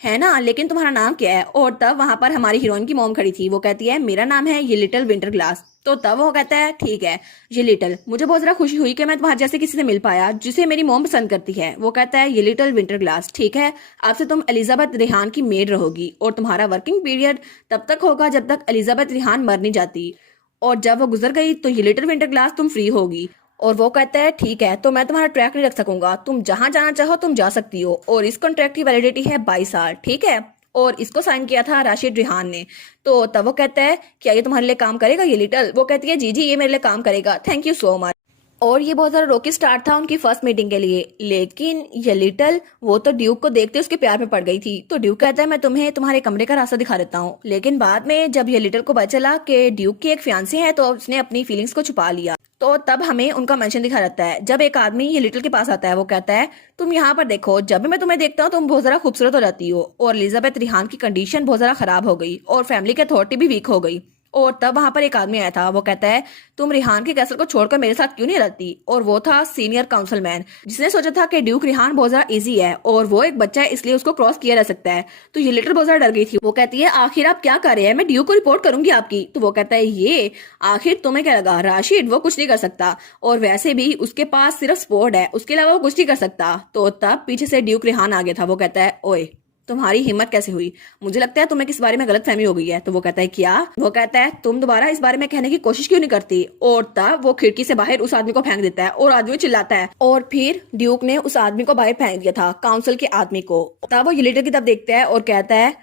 है ना, लेकिन तुम्हारा नाम क्या है। और तब वहां पर हमारी हीरोइन की मॉम खड़ी थी, वो कहती है मेरा नाम है ये लिटिल विंटर ग्लास। तो तब वो कहता है ठीक है ये लिटिल, मुझे बहुत ज्यादा खुशी हुई कि मैं तुम्हारे जैसे किसी से मिल पाया जिसे मेरी मॉम पसंद करती है। वो कहता है ये लिटिल विंटर ग्लास ठीक है आपसे तुम एलिजाबेथ रिहान की मेड रहोगी, और तुम्हारा वर्किंग पीरियड तब तक होगा जब तक एलिजाबेथ रिहान मर नहीं जाती, और जब वो गुजर गई तो ये लिटिल विंटर ग्लास तुम फ्री होगी। और वो कहता है ठीक है तो मैं तुम्हारा ट्रैक नहीं रख सकूंगा, तुम जहां जाना चाहो तुम जा सकती हो, और इस कॉन्ट्रैक्ट की वैलिडिटी है 22 साल ठीक है। और इसको साइन किया था राशिद रिहान ने। तो तब वो कहता है क्या ये तुम्हारे लिए काम करेगा ये लिटिल। वो कहती है जी जी ये मेरे लिए काम करेगा, थैंक यू सो मच। और ये बहुत ज्यादा रोकी स्टार्ट था उनकी फर्स्ट मीटिंग के लिए, लेकिन ये लिटिल वो तो ड्यूक को देखते उसके प्यार में पड़ गई थी। तो ड्यूक कहता है मैं तुम्हें तुम्हारे कमरे का रास्ता दिखा देता हूँ, लेकिन बाद में जब ये लिटिल को पता चला कि ड्यूक की एक फियांसी है तो उसने अपनी फीलिंग्स को छुपा लिया। तो तब हमें उनका मेंशन दिखा रहता है जब एक आदमी ये लिटिल के पास आता है, वो कहता है तुम यहाँ पर देखो जब भी मैं तुम्हें देखता हूँ तुम बहुत ज्यादा खूबसूरत हो जाती हो। और एलिजाबेथ रिहान की कंडीशन बहुत ज्यादा खराब हो गई और फैमिली की अथॉरिटी भी वीक हो गई। और तब वहां पर एक आदमी आया था, वो कहता है तुम रिहान के कैसल को छोड़कर मेरे साथ क्यों नहीं रहती। और वो था सीनियर काउंसिलमैन, जिसने सोचा था कि ड्यूक रिहान बहुत ज्यादा इजी है और वो एक बच्चा है इसलिए उसको क्रॉस किया जा सकता है। तो ये लिटिल बहुत ज्यादा डर गई थी, वो कहती है आखिर आप क्या कर रहे हैं, मैं ड्यूक को रिपोर्ट करूंगी आपकी। तो वो कहता है ये आखिर तुम्हें क्या लगा राशिद वो कुछ नहीं कर सकता, और वैसे भी उसके पास सिर्फ स्पोर्ट है, उसके अलावा वो कुछ नहीं कर सकता। तो तब पीछे से ड्यूक रिहान आ गया था, वो कहता है ओए तुम्हारी हिम्मत कैसे हुई, मुझे लगता है तुम्हें किस बारे में गलत फहमी हो गई है। तो वो कहता है क्या, वो कहता है तुम दोबारा इस बारे में कहने की कोशिश क्यों नहीं करती। और तब वो खिड़की से बाहर उस आदमी को फेंक देता है और आदमी चिल्लाता है, और फिर ड्यूक ने उस आदमी को बाहर फेंक दिया था, काउंसिल के आदमी को। तब वो ये लिटिल की तरफ देखता है और कहता है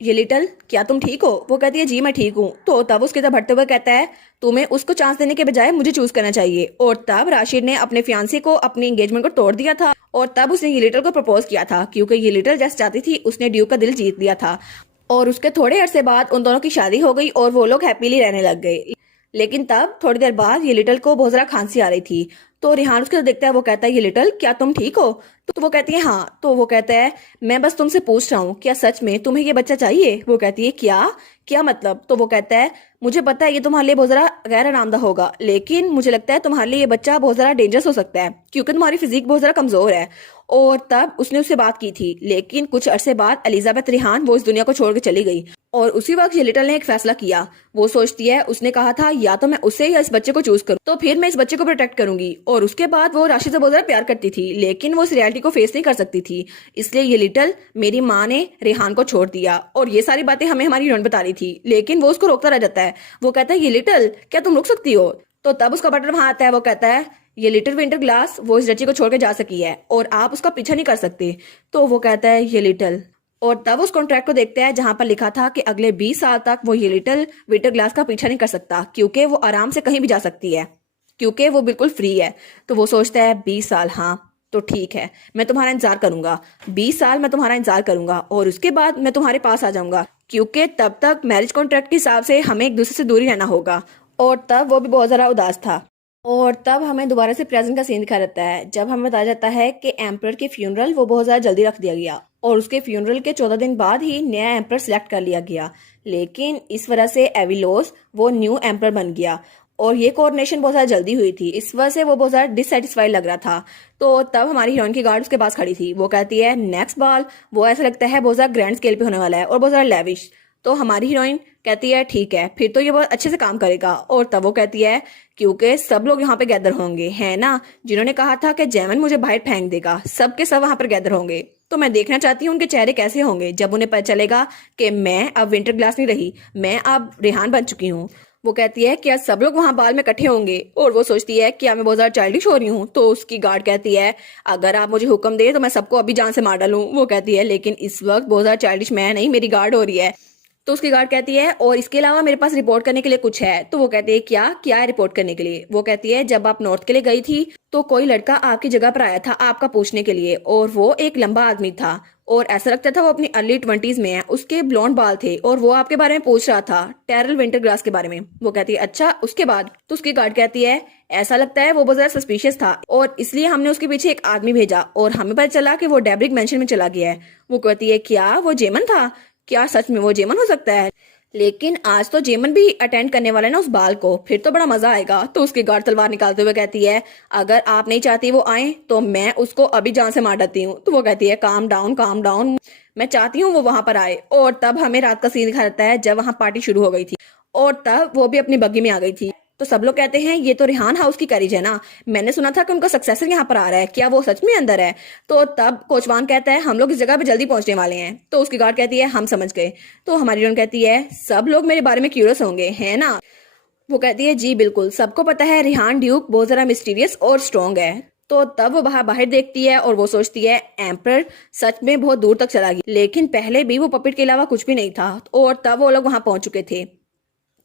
ये लिटिल क्या तुम ठीक हो। वो कहती है जी मैं ठीक हूँ। तो तब उसके तरफ बढ़ते हुए कहता है तुम्हें उसको चांस देने के बजाय मुझे चूज करना चाहिए। और तब राशिद ने अपने फियांसे को अपनी एंगेजमेंट को तोड़ दिया था, और तब उसने ये लिटिल को प्रपोज किया था क्योंकि ये लिटिल जैसे चाहती थी, उसने ड्यूक का दिल जीत लिया था। और उसके थोड़े अरसे बाद उन दोनों की शादी हो गई और वो लोग हैप्पीली रहने लग गए। लेकिन तब थोड़ी देर बाद ये लिटिल को बहुत ज्यादा खांसी आ रही थी। तो रिहान उसके देखता है, वो कहता है ये लिटिल क्या तुम ठीक हो। तो वो कहती है हाँ। तो वो कहता है मैं बस तुमसे पूछ रहा हूँ क्या सच में तुम्हें ये बच्चा चाहिए। वो कहती है क्या क्या मतलब। तो वो कहता है मुझे पता है ये तुम्हारे लिए बहुत ज्यादा गैर आरामदा होगा, लेकिन मुझे लगता है तुम्हारे लिए ये बच्चा बहुत ज्यादा डेंजरस हो सकता है क्योंकि तुम्हारी फिजिक बहुत ज्यादा कमजोर है। और तब उसने उससे बात की थी, लेकिन कुछ अरसे बाद एलिजाबेथ रिहान वो इस दुनिया को छोड़ के चली गई। और उसी वक्त ये लिटिल ने एक फैसला किया, वो सोचती है उसने कहा था या तो मैं उसे या इस बच्चे को चूज करूं, तो फिर मैं इस बच्चे को प्रोटेक्ट करूंगी। और उसके बाद वो राशि से बहुत ज्यादा प्यार करती थी, लेकिन वो इस रियलिटी को फेस नहीं कर सकती थी, इसलिए ये लिटिल मेरी माँ ने रेहान को छोड़ दिया। और ये सारी बातें हमें हमारी हीरोइन बता रही थी, लेकिन वो उसको रोकता रह जाता है। वो कहता है ये लिटिल क्या तुम रुक सकती हो। तो तब उसका बटन वहां आता है, वो कहता है ये लिटिल विंटर ग्लास वो इस रची को छोड़ के जा सकी है और आप उसका पीछा नहीं कर सकते। तो वो कहता है ये लिटिल, और तब उस कॉन्ट्रैक्ट को देखते हैं जहां पर लिखा था कि अगले 20 साल तक वो ये लिटिल विंटर ग्लास का पीछा नहीं कर सकता क्योंकि वो आराम से कहीं भी जा सकती है। क्योंकि वो बिल्कुल फ्री है। तो वो सोचता है 20 साल, हाँ तो ठीक है, मैं तुम्हारा इंतजार करूंगा, 20 साल मैं तुम्हारा इंतजार करूंगा और उसके बाद मैं तुम्हारे पास आ जाऊंगा, क्योंकि तब तक मैरिज कॉन्ट्रैक्ट के हिसाब से हमें एक दूसरे से दूरी रहना होगा। और तब वो भी बहुत ज़्यादा उदास था। और तब हमें दोबारा से प्रेजेंट का सीन दिखा रहता है, जब हमें बताया जाता है कि एम्परर के फ्यूनरल वो बहुत ज़्यादा जल्दी रख दिया गया और उसके फ्यूनरल के 14 दिन बाद ही नया एम्परर सिलेक्ट कर लिया गया। लेकिन इस वजह से एविलोस वो न्यू एम्परर बन गया और ये कोऑर्डिनेशन बहुत ज़्यादा जल्दी हुई थी, इस वजह से वो बहुत ज़्यादा डिससेटिस्फाइड लग रहा था। तो तब हमारी हीरोइन की गार्ड उसके पास खड़ी थी। वो कहती है नेक्स्ट बॉल वो ऐसा लगता है बहुत ज़्यादा ग्रैंड स्केल पे होने वाला है और बहुत ज़्यादा लेविश। तो हमारी हीरोइन कहती है ठीक है, फिर तो ये बहुत अच्छे से काम करेगा। और तब वो कहती है क्योंकि सब लोग यहाँ पे गैदर होंगे, है ना, जिन्होंने कहा था कि जैमन मुझे बाहर फेंक देगा, सब के सब वहां पर गैदर होंगे। तो मैं देखना चाहती हूँ उनके चेहरे कैसे होंगे जब उन्हें पता चलेगा कि मैं अब विंटर ग्लास नहीं रही, मैं अब रेहान बन चुकी हूँ। वो कहती है क्या सब लोग वहां बाल में इकट्ठे होंगे और वो सोचती है क्या मैं बहुत ज्यादा चाइल्डिश हो रही हूँ। तो उसकी गार्ड कहती है अगर आप मुझे हुक्म दे तो मैं सबको अभी जान से मार डालूं। वो कहती है लेकिन इस वक्त बहुत ज्यादा चाइल्डिश मैं नहीं, मेरी गार्ड हो रही है। तो उसकी गार्ड कहती है और इसके अलावा मेरे पास रिपोर्ट करने के लिए कुछ है। तो वो कहती है क्या क्या है रिपोर्ट करने के लिए। वो कहती है जब आप नॉर्थ के लिए गई थी तो कोई लड़का आपकी जगह पर आया था आपका पूछने के लिए और वो एक लंबा आदमी था और ऐसा लगता था वो अपनी अर्ली 20s में है, उसके ब्लॉन्ड बाल थे और वो आपके बारे में पूछ रहा था, टेरल विंटरग्रास के बारे में। वो कहती है अच्छा उसके बाद। तो उसकी गार्ड कहती है ऐसा लगता है वो बहुत ज्यादा सस्पिशियस था और इसलिए हमने उसके पीछे एक आदमी भेजा और हमें पता चला कि वो डेब्रिक मेंशन में चला गया है। वो कहती है क्या वो जेमन था, क्या सच में वो जेमन हो सकता है। लेकिन आज तो जेमन भी अटेंड करने वाला है ना उस बाल को, फिर तो बड़ा मजा आएगा। तो उसकी गार्ड तलवार निकालते हुए कहती है अगर आप नहीं चाहती वो आए तो मैं उसको अभी जान से मार देती हूँ। तो वो कहती है काम डाउन काम डाउन, मैं चाहती हूँ वो वहां पर आए। और तब हमें रात का सीन दिखा जाता है जब वहां पार्टी शुरू हो गई थी और तब वो भी अपनी बग्गी में आ गई थी। तो सब लोग कहते हैं ये तो रेहान हाउस की करीज है ना, मैंने सुना था कि उनका सक्सेसर यहाँ पर आ रहा है, क्या वो सच में अंदर है। तो तब कोचवान कहता है हम लोग इस जगह पे जल्दी पहुंचने वाले हैं। तो उसकी गार्ड कहती है हम समझ गए। तो हमारी हीरोइन कहती है सब लोग मेरे बारे में क्यूरियस होंगे, है ना। वो कहती है जी बिल्कुल, सबको पता है रेहान ड्यूक बहुत ज्यादा मिस्टीरियस और स्ट्रॉन्ग है। तो तब वो बाहर बाहर देखती है और वो सोचती है एम्पर सच में बहुत दूर तक चला गया, लेकिन पहले भी वो पपेट के अलावा कुछ भी नहीं था। और तब वो लोग वहां पहुंच चुके थे।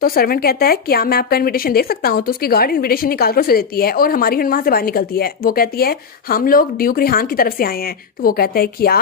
तो सर्वेंट कहता है क्या मैं आपका इनविटेशन देख सकता हूँ। तो उसकी गार्ड इनविटेशन निकाल कर उसे देती है और हमारी हीरोइन वहां से बाहर निकलती है। वो कहती है हम लोग ड्यूक रेहान की तरफ से आए हैं। तो वो कहता है क्या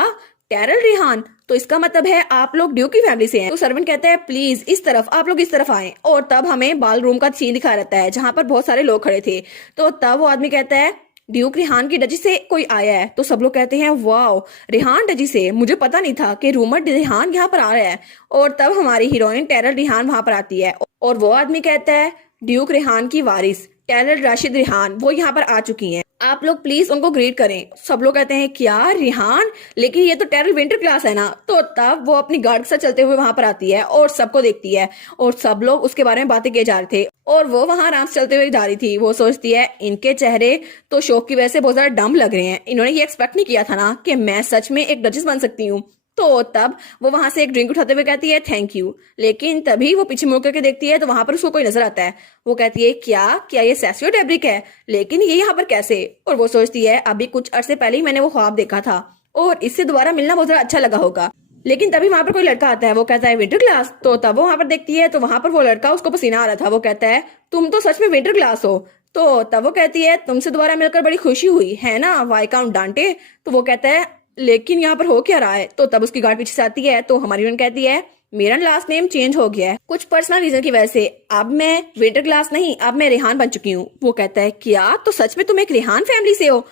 टेरल रेहान, तो इसका मतलब है आप लोग ड्यूक की फैमिली से हैं। तो सर्वेंट कहता है प्लीज इस तरफ, आप लोग इस तरफ आए। और तब हमें बाल रूम का सीन दिखा रहता है जहां पर बहुत सारे लोग खड़े थे। तो तब वो आदमी कहता है ड्यूक रेहान की डजी से कोई आया है। तो सब लोग कहते हैं वाओ रेहान डजी से, मुझे पता नहीं था कि रूमर रेहान यहाँ पर आ रहा है। और तब हमारी हीरोइन टेरल रेहान वहां पर आती है और वो आदमी कहता है ड्यूक रेहान की वारिस टेरल राशिद रेहान वो यहाँ पर आ चुकी हैं, आप लोग प्लीज उनको ग्रीट करें। सब लोग कहते हैं क्या रेहान, लेकिन ये तो टेरल विंटर क्लास है ना। तो तब वो अपनी गार्ड के साथ चलते हुए वहां पर आती है और सबको देखती है और सब लोग उसके बारे में बातें किए जा रहे थे और वो वहां आराम से चलते हुए जा रही थी। वो सोचती है इनके चेहरे तो शौक की वजह से बहुत ज्यादा डम लग रहे हैं, इन्होंने ये एक्सपेक्ट नहीं किया था ना कि मैं सच में एक डचेस बन सकती हूँ। तो तब वो वहां से एक ड्रिंक उठाते हुए कहती है थैंक यू, लेकिन तभी वो पीछे मुड़ करके देखती है तो वहां पर उसको कोई नजर आता है। वो कहती है क्या क्या ये सेसियो डेब्रिक है, लेकिन ये यहाँ पर कैसे। और वो सोचती है अभी कुछ अरसे पहले ही मैंने वो ख्वाब देखा था और इससे दोबारा मिलना बहुत ज्यादा अच्छा लगा होगा। लेकिन तभी वहां पर कोई लड़का आता है, वो कहता है विंटर क्लास। तो तब वो वहां पर देखती है तो वहां पर वो लड़का उसको पसीना आ रहा था। वो कहता है तुम तो सच में विंटर क्लास हो। तो तब वो कहती है तुमसे दोबारा मिलकर बड़ी खुशी हुई है ना वाइकाउंट डांटे। तो वो कहता है लेकिन यहाँ पर हो क्या रहा है। तो तब उसकी गार्ड पीछे से आती है तो हमारी हीरोइन कहती है मेरा लास्ट नेम चेंज हो गया है कुछ पर्सनल रीजन की वजह से, अब मैं विंटर क्लास नहीं, अब मैं रेहान बन चुकी हूँ। वो कहता है क्या, तो सच में तुम एक रेहान फैमिली से हो।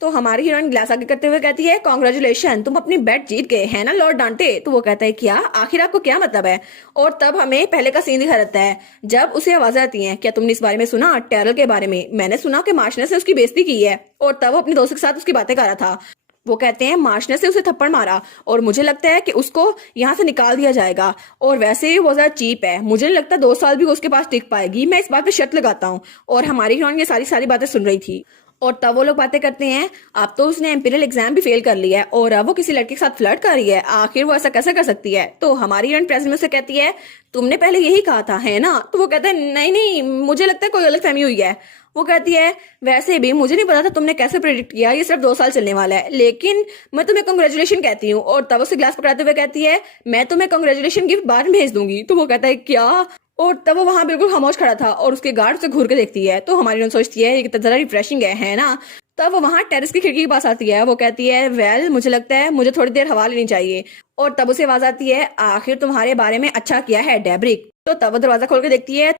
तो हमारी हीरोइन ग्लास आगे करते हुए कहती है कॉन्ग्रेचुलेशन, तुम अपनी बेट जीत गए है ना लॉर्ड डांटे। तो वो कहता है क्या, आखिर आपको क्या मतलब है। और तब हमें पहले का सीन दिखा रहता है जब उसे आवाज आती है क्या तुमने इस बारे में सुना टेरल के बारे में, मैंने सुना कि मार्शनेस ने उसकी बेइज्जती की है। और तब वो अपने दोस्त के साथ उसकी बातें कर रहा था। वो कहते हैं मार्शनेस ने उसे थप्पड़ मारा और मुझे लगता है कि उसको यहाँ से निकाल दिया जाएगा और वैसे ही वो ज्यादा चीप है, मुझे नहीं लगता 2 साल भी वो उसके पास टिक पाएगी, मैं इस बात पे शर्त लगाता हूँ। और हमारी हीरोइन ये सारी सारी बातें सुन रही थी। और तब वो लोग बातें करते हैं अब तो उसने एम्पीरियल एग्जाम भी फेल कर लिया है और अब वो किसी लड़के के साथ फ्लर्ट कर रही है, आखिर वो ऐसा कैसे कर सकती है। तो हमारी हीरोइन प्रेजेंट में से कहती है तुमने पहले यही कहा था है ना। तो वो कहता है नहीं नहीं मुझे लगता है कोई गलत फहमी हुई है। वो कहती है वैसे भी मुझे नहीं पता था तुमने कैसे प्रेडिक्ट किया, ये सिर्फ 2 साल चलने वाला है, लेकिन मैं तुम्हें कंग्रेचुलेशन कहती हूँ। और तब उसे ग्लास पकड़ाते हुए कहती है मैं तुम्हें कंग्रेचुलेशन गिफ्ट बाद में भेज दूंगी। तो वो कहता है क्या, और तब वो वहां बिल्कुल खामोश खड़ा था और उसके गार्ड उसे घूर के देखती है। तो हमारी सोचती है ये कितना जरा रिफ्रेशिंग है ना। तब वो वहां टेरेस की खिड़की के पास आती है। वो कहती है वेल मुझे लगता है मुझे थोड़ी देर हवा लेनी चाहिए। और तब उसे आवाज आती है आखिर तुम्हारे बारे में अच्छा किया है डेब्रिक। तो तब वो दरवाजा खोल के देखती है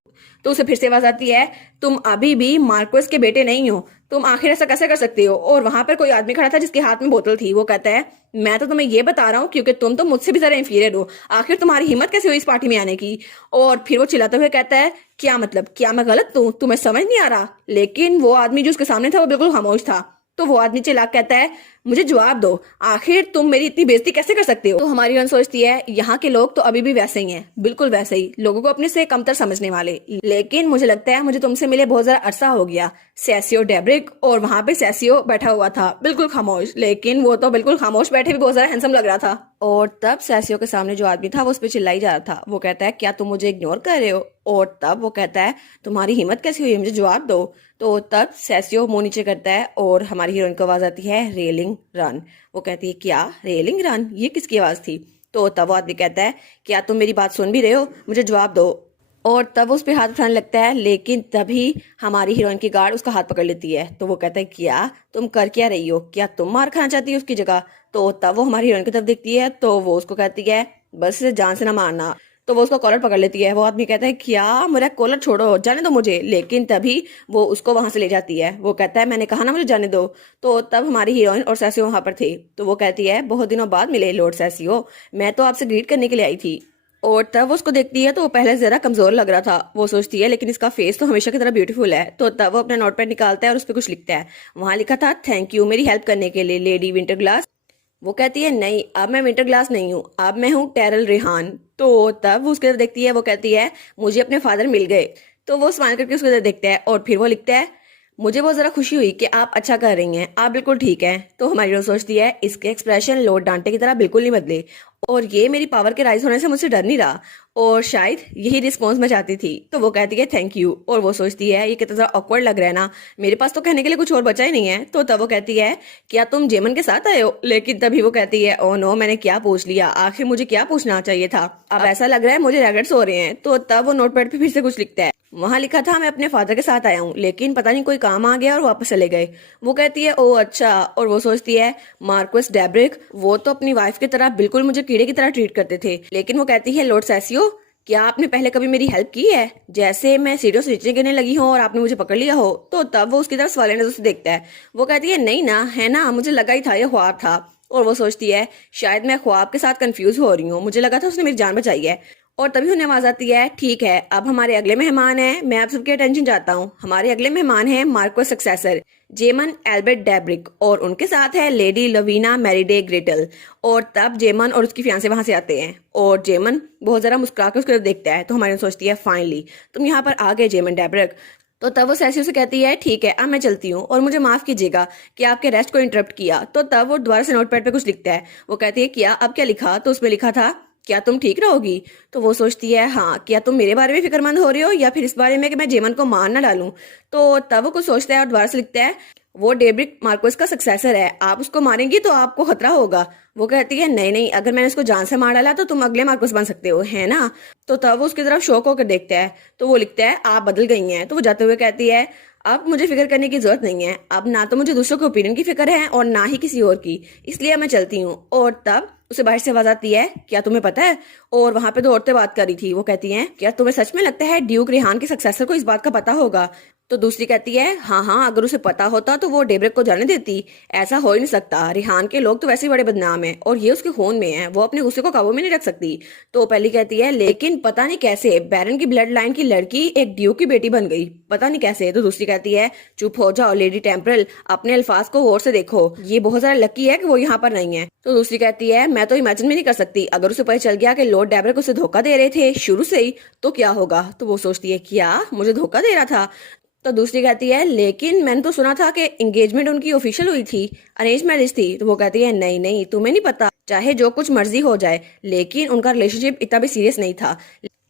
तो उसे फिर से आवाज आती है तुम अभी भी मार्कोस के बेटे नहीं हो, तुम आखिर ऐसा कैसे कर सकते हो। और वहां पर कोई आदमी खड़ा था जिसके हाथ में बोतल थी। वो कहता है मैं तो तुम्हें ये बता रहा हूँ क्योंकि तुम तो मुझसे भी ज्यादा इंफीरियर हो, आखिर तुम्हारी हिम्मत कैसे हुई इस पार्टी में आने की। और फिर वो चिल्लाते हुए कहता है क्या मतलब, क्या मैं गलत हूँ, तुम्हें समझ नहीं आ रहा। लेकिन वो आदमी जो उसके सामने था वो बिल्कुल खामोश था। तो वो आदमी चिल्ला कहता है मुझे जवाब दो, आखिर तुम मेरी इतनी बेइज्जती कैसे कर सकते हो। तो हमारी रन सोचती है यहाँ के लोग तो अभी भी वैसे ही हैं, बिल्कुल वैसे ही, लोगों को अपने से कमतर समझने वाले। लेकिन मुझे लगता है मुझे तुमसे मिले बहुत ज्यादा अरसा हो गया सेसियो डेब्रिक। और वहां पे सेसियो बैठा हुआ था बिल्कुल खामोश, लेकिन वो तो बिल्कुल खामोश बैठे भी बहुत ज्यादा हैंडसम लग रहा था। और तब सेसियो के सामने जो आदमी था वो उस पर चिल्लाई जा रहा था। वो कहता है क्या तुम मुझे इग्नोर कर रहे हो। और तब वो कहता है तुम्हारी हिम्मत कैसी हुई, मुझे जवाब दो। तो तब सेसियो मुंह नीचे करता है और हमारी हीरोइन को आवाज आती है रेलिंग रन। वो कहती है क्या रेलिंग रन, ये किसकी आवाज थी। तो तब वो आदमी कहता है क्या तुम मेरी बात सुन भी रहे हो, मुझे जवाब दो। और तब उस पे हाथ उठाने लगता है, लेकिन तभी हमारी हीरोइन की गार्ड उसका हाथ पकड़ लेती है। तो वो कहता है क्या तुम कर क्या रही हो, क्या तुम मार खाना चाहती हो उसकी जगह। तो तब वो हमारी हीरोइन की तरफ देखती है तो वो उसको कहती है बस जान से ना मारना। तो वो उसका कॉलर पकड़ लेती है। वो आदमी कहता है क्या, मेरा कॉलर छोड़ो, जाने दो मुझे। लेकिन तभी वो उसको वहां से ले जाती है। वो कहता है मैंने कहा ना मुझे जाने दो। तो तब हमारी हीरोइन और सैसियो वहां पर थे। तो वो कहती है बहुत दिनों बाद मिले लॉर्ड सैसियो, मैं तो आपसे ग्रीट करने के लिए आई थी। और तब वो उसको देखती है तो वो पहले जरा कमजोर लग रहा था। वो सोचती है लेकिन इसका फेस तो हमेशा की तरह ब्यूटीफुल है। तो तब वो अपना नोटपैड निकालता है और उस पर कुछ लिखता है। वहां लिखा था थैंक यू मेरी हेल्प करने के लिए लेडी विंटर ग्लास। वो कहती है नहीं अब मैं विंटर ग्लास नहीं हूँ, अब मैं हूँ टेरल रेहान। तो तब वो उसके तरफ देखती है। वो कहती है मुझे अपने फादर मिल गए। तो वो स्माइल करके उसके तरफ देखता है और फिर वो लिखता है मुझे बहुत जरा खुशी हुई कि आप अच्छा कर रही हैं, आप बिल्कुल ठीक हैं। तो हमारी हीरो सोचती है इसके एक्सप्रेशन लॉर्ड डांटे की तरह बिल्कुल नहीं बदले और ये मेरी पावर के राइज होने से मुझसे डर नहीं रहा और शायद यही रिस्पॉन्स मैं चाहती थी। तो वो कहती है थैंक यू। और वो सोचती है ये कितना ऑकवर्ड लग रहा है ना, मेरे पास तो कहने के लिए कुछ और बचा ही नहीं है। तो तब वो कहती है क्या तुम जेमन के साथ आए हो। लेकिन तभी वो कहती है ओ नो मैंने क्या पूछ लिया, आखिर मुझे क्या पूछना चाहिए था, अब ऐसा लग रहा है मुझे रेगेट्स हो रहे हैं। तो तब वो नोटपैड पे फिर से कुछ लिखता है। वहां लिखा था मैं अपने फादर के साथ आया हूँ लेकिन पता नहीं कोई काम आ गया और वापस चले गए। वो कहती है ओ अच्छा। और वो सोचती है मार्कोस डेब्रिक वो तो अपनी वाइफ की तरह बिल्कुल मुझे कीड़े की तरह ट्रीट करते थे। लेकिन वो कहती है लॉर्ड सैसियो क्या आपने पहले कभी मेरी हेल्प की है, जैसे मैं सीढ़ियों से नीचे गिरने लगी हूँ और आपने मुझे पकड़ लिया हो। तो तब वो उसकी तरफ सवाल नजर से देखता है। वो कहती है नहीं ना, है ना, मुझे लगा ही था ये ख्वाब था। और वो सोचती है शायद मैं ख्वाब के साथ कंफ्यूज हो रही हूँ, मुझे लगा था उसने मेरी जान बचाई है। और तभी उन्हें आवाज आती है ठीक है अब हमारे अगले मेहमान हैं, मैं आप सबकी अटेंशन चाहता हूँ। हमारे अगले मेहमान हैं मार्को सक्सेसर जेमन एल्बर्ट डेब्रिक और उनके साथ है लेडी लवीना मैरीडे ग्रेटल। और तब जेमन और उसकी फियांसे वहां से आते हैं और जेमन बहुत जरा मुस्कुरा कर उसकी तरफ देखता है। तो हमारी सोचती है फाइनली तुम यहाँ पर आ गए जेमन डेब्रिक। तो तब वो सैसियो से कहती है ठीक है अब मैं चलती हूँ और मुझे माफ कीजिएगा कि आपके रेस्ट को इंटरप्ट किया। तो तब वो दोबारा से नोटपैड पे कुछ लिखता है। वो कहती है क्या, अब क्या लिखा। तो उसमें लिखा था क्या तुम ठीक रहोगी। तो वो सोचती है हाँ, क्या तुम मेरे बारे में फिक्रमंद हो रहे हो या फिर इस बारे में कि मैं जेमन को मार ना डालूं। तो तब वो कुछ सोचता है और दोबारा से लिखता है वो डेब्रिक मार्कोस का सक्सेसर है, आप उसको मारेंगी तो आपको खतरा होगा। वो कहती है नहीं नहीं, अगर मैंने उसको जान से मार डाला तो तुम अगले मार्कोस बन सकते हो, है ना। तो तब वो उसकी तरफ शौक होकर देखता है। तो वो लिखता है आप बदल गई हैं। तो वो जाते हुए कहती है अब मुझे फिक्र करने की जरूरत नहीं है, अब ना तो मुझे दूसरों के ओपिनियन की फिक्र है और ना ही किसी और की, इसलिए मैं चलती हूँ। और तब उसे बाहर से आवाज आती है क्या तुम्हें पता है। और वहां पे दो औरतें बात कर रही थी। वो कहती हैं क्या तुम्हें सच में लगता है ड्यूक रेहान के सक्सेसर को इस बात का पता होगा। तो दूसरी कहती है हाँ हाँ, अगर उसे पता होता तो वो डेब्रिक को जाने देती, ऐसा हो ही नहीं सकता, रेहान के लोग तो वैसे ही बड़े बदनाम हैं और ये उसके खून में है, वो अपने गुस्से को काबू में नहीं रख सकती। तो पहली कहती है लेकिन पता नहीं कैसे बैरन की ब्लड लाइन की लड़की एक ड्यूक की बेटी बन गई, पता नहीं कैसे। तो दूसरी कहती है चुप हो जाओ लेडी टेम्परल, अपने अल्फाज को गौर से देखो, ये बहुत ज्यादा लकी है कि वो यहाँ पर नहीं है। तो दूसरी कहती है मैं तो इमेजिन भी नहीं कर सकती, अगर उसे पता चल गया कि लॉर्ड डेब्रिक उसे धोखा दे रहे थे शुरू से ही तो क्या होगा। तो वो सोचती है क्या मुझे धोखा दे रहा था। तो दूसरी कहती है लेकिन मैंने तो सुना था कि एंगेजमेंट उनकी ऑफिशियल हुई थी, अरेंज मैरिज थी। तो वो कहती है नहीं नहीं, तुम्हें नहीं पता, चाहे जो कुछ मर्जी हो जाए लेकिन उनका रिलेशनशिप इतना भी सीरियस नहीं था।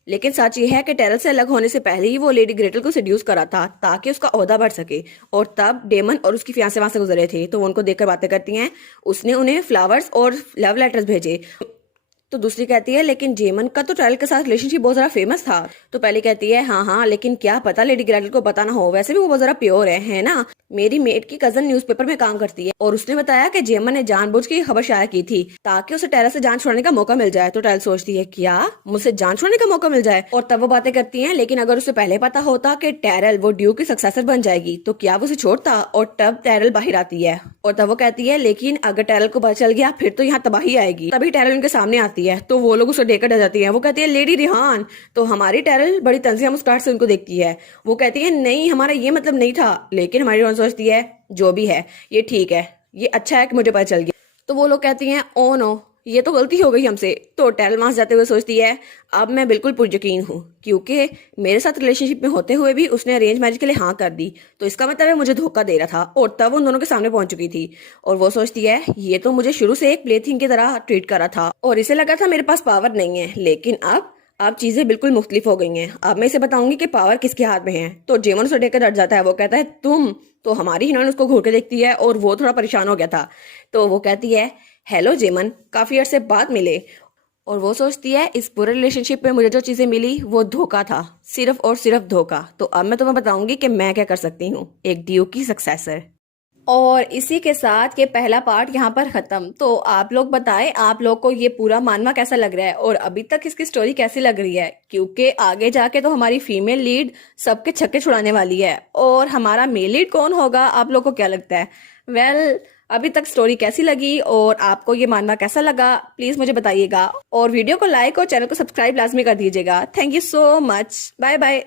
लेकिन सच ये है कि टेरल से अलग होने से पहले ही वो लेडी ग्रेटल को सेड्यूस करा था ताकि उसका ओहदा बढ़ सके। और तब डेमन और उसकी फियांसे वहां से गुजरे थे तो वो उनको देखकर बातें करती हैं। उसने उन्हें फ्लावर्स और लव लेटर्स भेजे। तो दूसरी कहती है लेकिन जेमन का तो टैरल के साथ रिलेशनशिप बहुत ज्यादा फेमस था। तो पहली कहती है हाँ हाँ, लेकिन क्या पता लेडी ग्रेटल को पता ना हो, वैसे भी वो बहुत ज्यादा प्योर है ना। मेरी मेट की कजन न्यूज़पेपर में काम करती है और उसने बताया कि जेमन ने जानबूझ के खबर शाया की थी ताकि उसे टैरल से जान छुड़ाने का मौका मिल जाए। तो टैरल सोचती है क्या मुझसे जान छुड़ाने का मौका मिल जाए, और तब वो बातें करती है लेकिन अगर उसे पहले पता होता कि टैरल वो ड्यूक की सक्सेसर बन जाएगी तो क्या वो उसे छोड़ता। और तब टैरल बाहर आती है और तब वो कहती है लेकिन अगर टैरल को पता चल गया फिर तो यहाँ तबाही आएगी। तभी टैरल उनके सामने आती है तो वो लोग उसे देखकर डर जाती है। वो कहती है लेडी रिहान। तो हमारी टैरल बड़ी तंजिया मुस्कुराहट से उनको देखती है। वो कहती है नहीं, हमारा ये मतलब नहीं था। लेकिन हमारी रिहान सोचती है जो भी है ये ठीक है, ये अच्छा है कि मुझे पता चल गया। तो वो लोग कहती हैं ओ नो, ये तो गलती हो गई हमसे। तो टैरल वहां से जाते हुए सोचती है अब मैं बिल्कुल पुरयकीन हूँ क्योंकि मेरे साथ रिलेशनशिप में होते हुए भी उसने अरेंज मैरिज के लिए हाँ कर दी, तो इसका मतलब है मुझे धोखा दे रहा था। और तब उन दोनों के सामने पहुंच चुकी थी और वो सोचती है ये तो मुझे शुरू से एक प्लेथिंग की तरह ट्रीट कर रहा था और इसे लगा था मेरे पास पावर नहीं है, लेकिन अब चीजें बिल्कुल मुख्तलिफ हो गई हैं। अब मैं इसे बताऊंगी कि पावर किसके हाथ में है। तो जेमन उसे देखकर डर जाता है। वो कहता है तुम। तो हमारी हिरन उसको घूर के देखती है और वो थोड़ा परेशान हो गया था। तो वो कहती है हेलो जेमन, काफी अरसे बाद मिले। और वो सोचती है इस पूरे रिलेशनशिप में मुझे जो चीजें मिली वो धोखा था, सिर्फ और सिर्फ धोखा। तो अब मैं तुम्हें बताऊंगी कि मैं क्या कर सकती हूँ, एक ड्यूक की सक्सेसर। और इसी के साथ ये पहला पार्ट यहाँ पर खत्म। तो आप लोग बताएं आप लोग को ये पूरा मानवा कैसा लग रहा है और अभी तक इसकी स्टोरी कैसी लग रही है, क्योंकि आगे जाके तो हमारी फीमेल लीड सबके छक्के छुड़ाने वाली है। और हमारा मेल लीड कौन होगा, आप लोग को क्या लगता है? वेल अभी तक स्टोरी कैसी लगी और आपको ये मानवा कैसा लगा प्लीज मुझे बताइएगा। और वीडियो को लाइक और चैनल को सब्सक्राइब लाजमी कर दीजिएगा। Thank you so much, bye bye.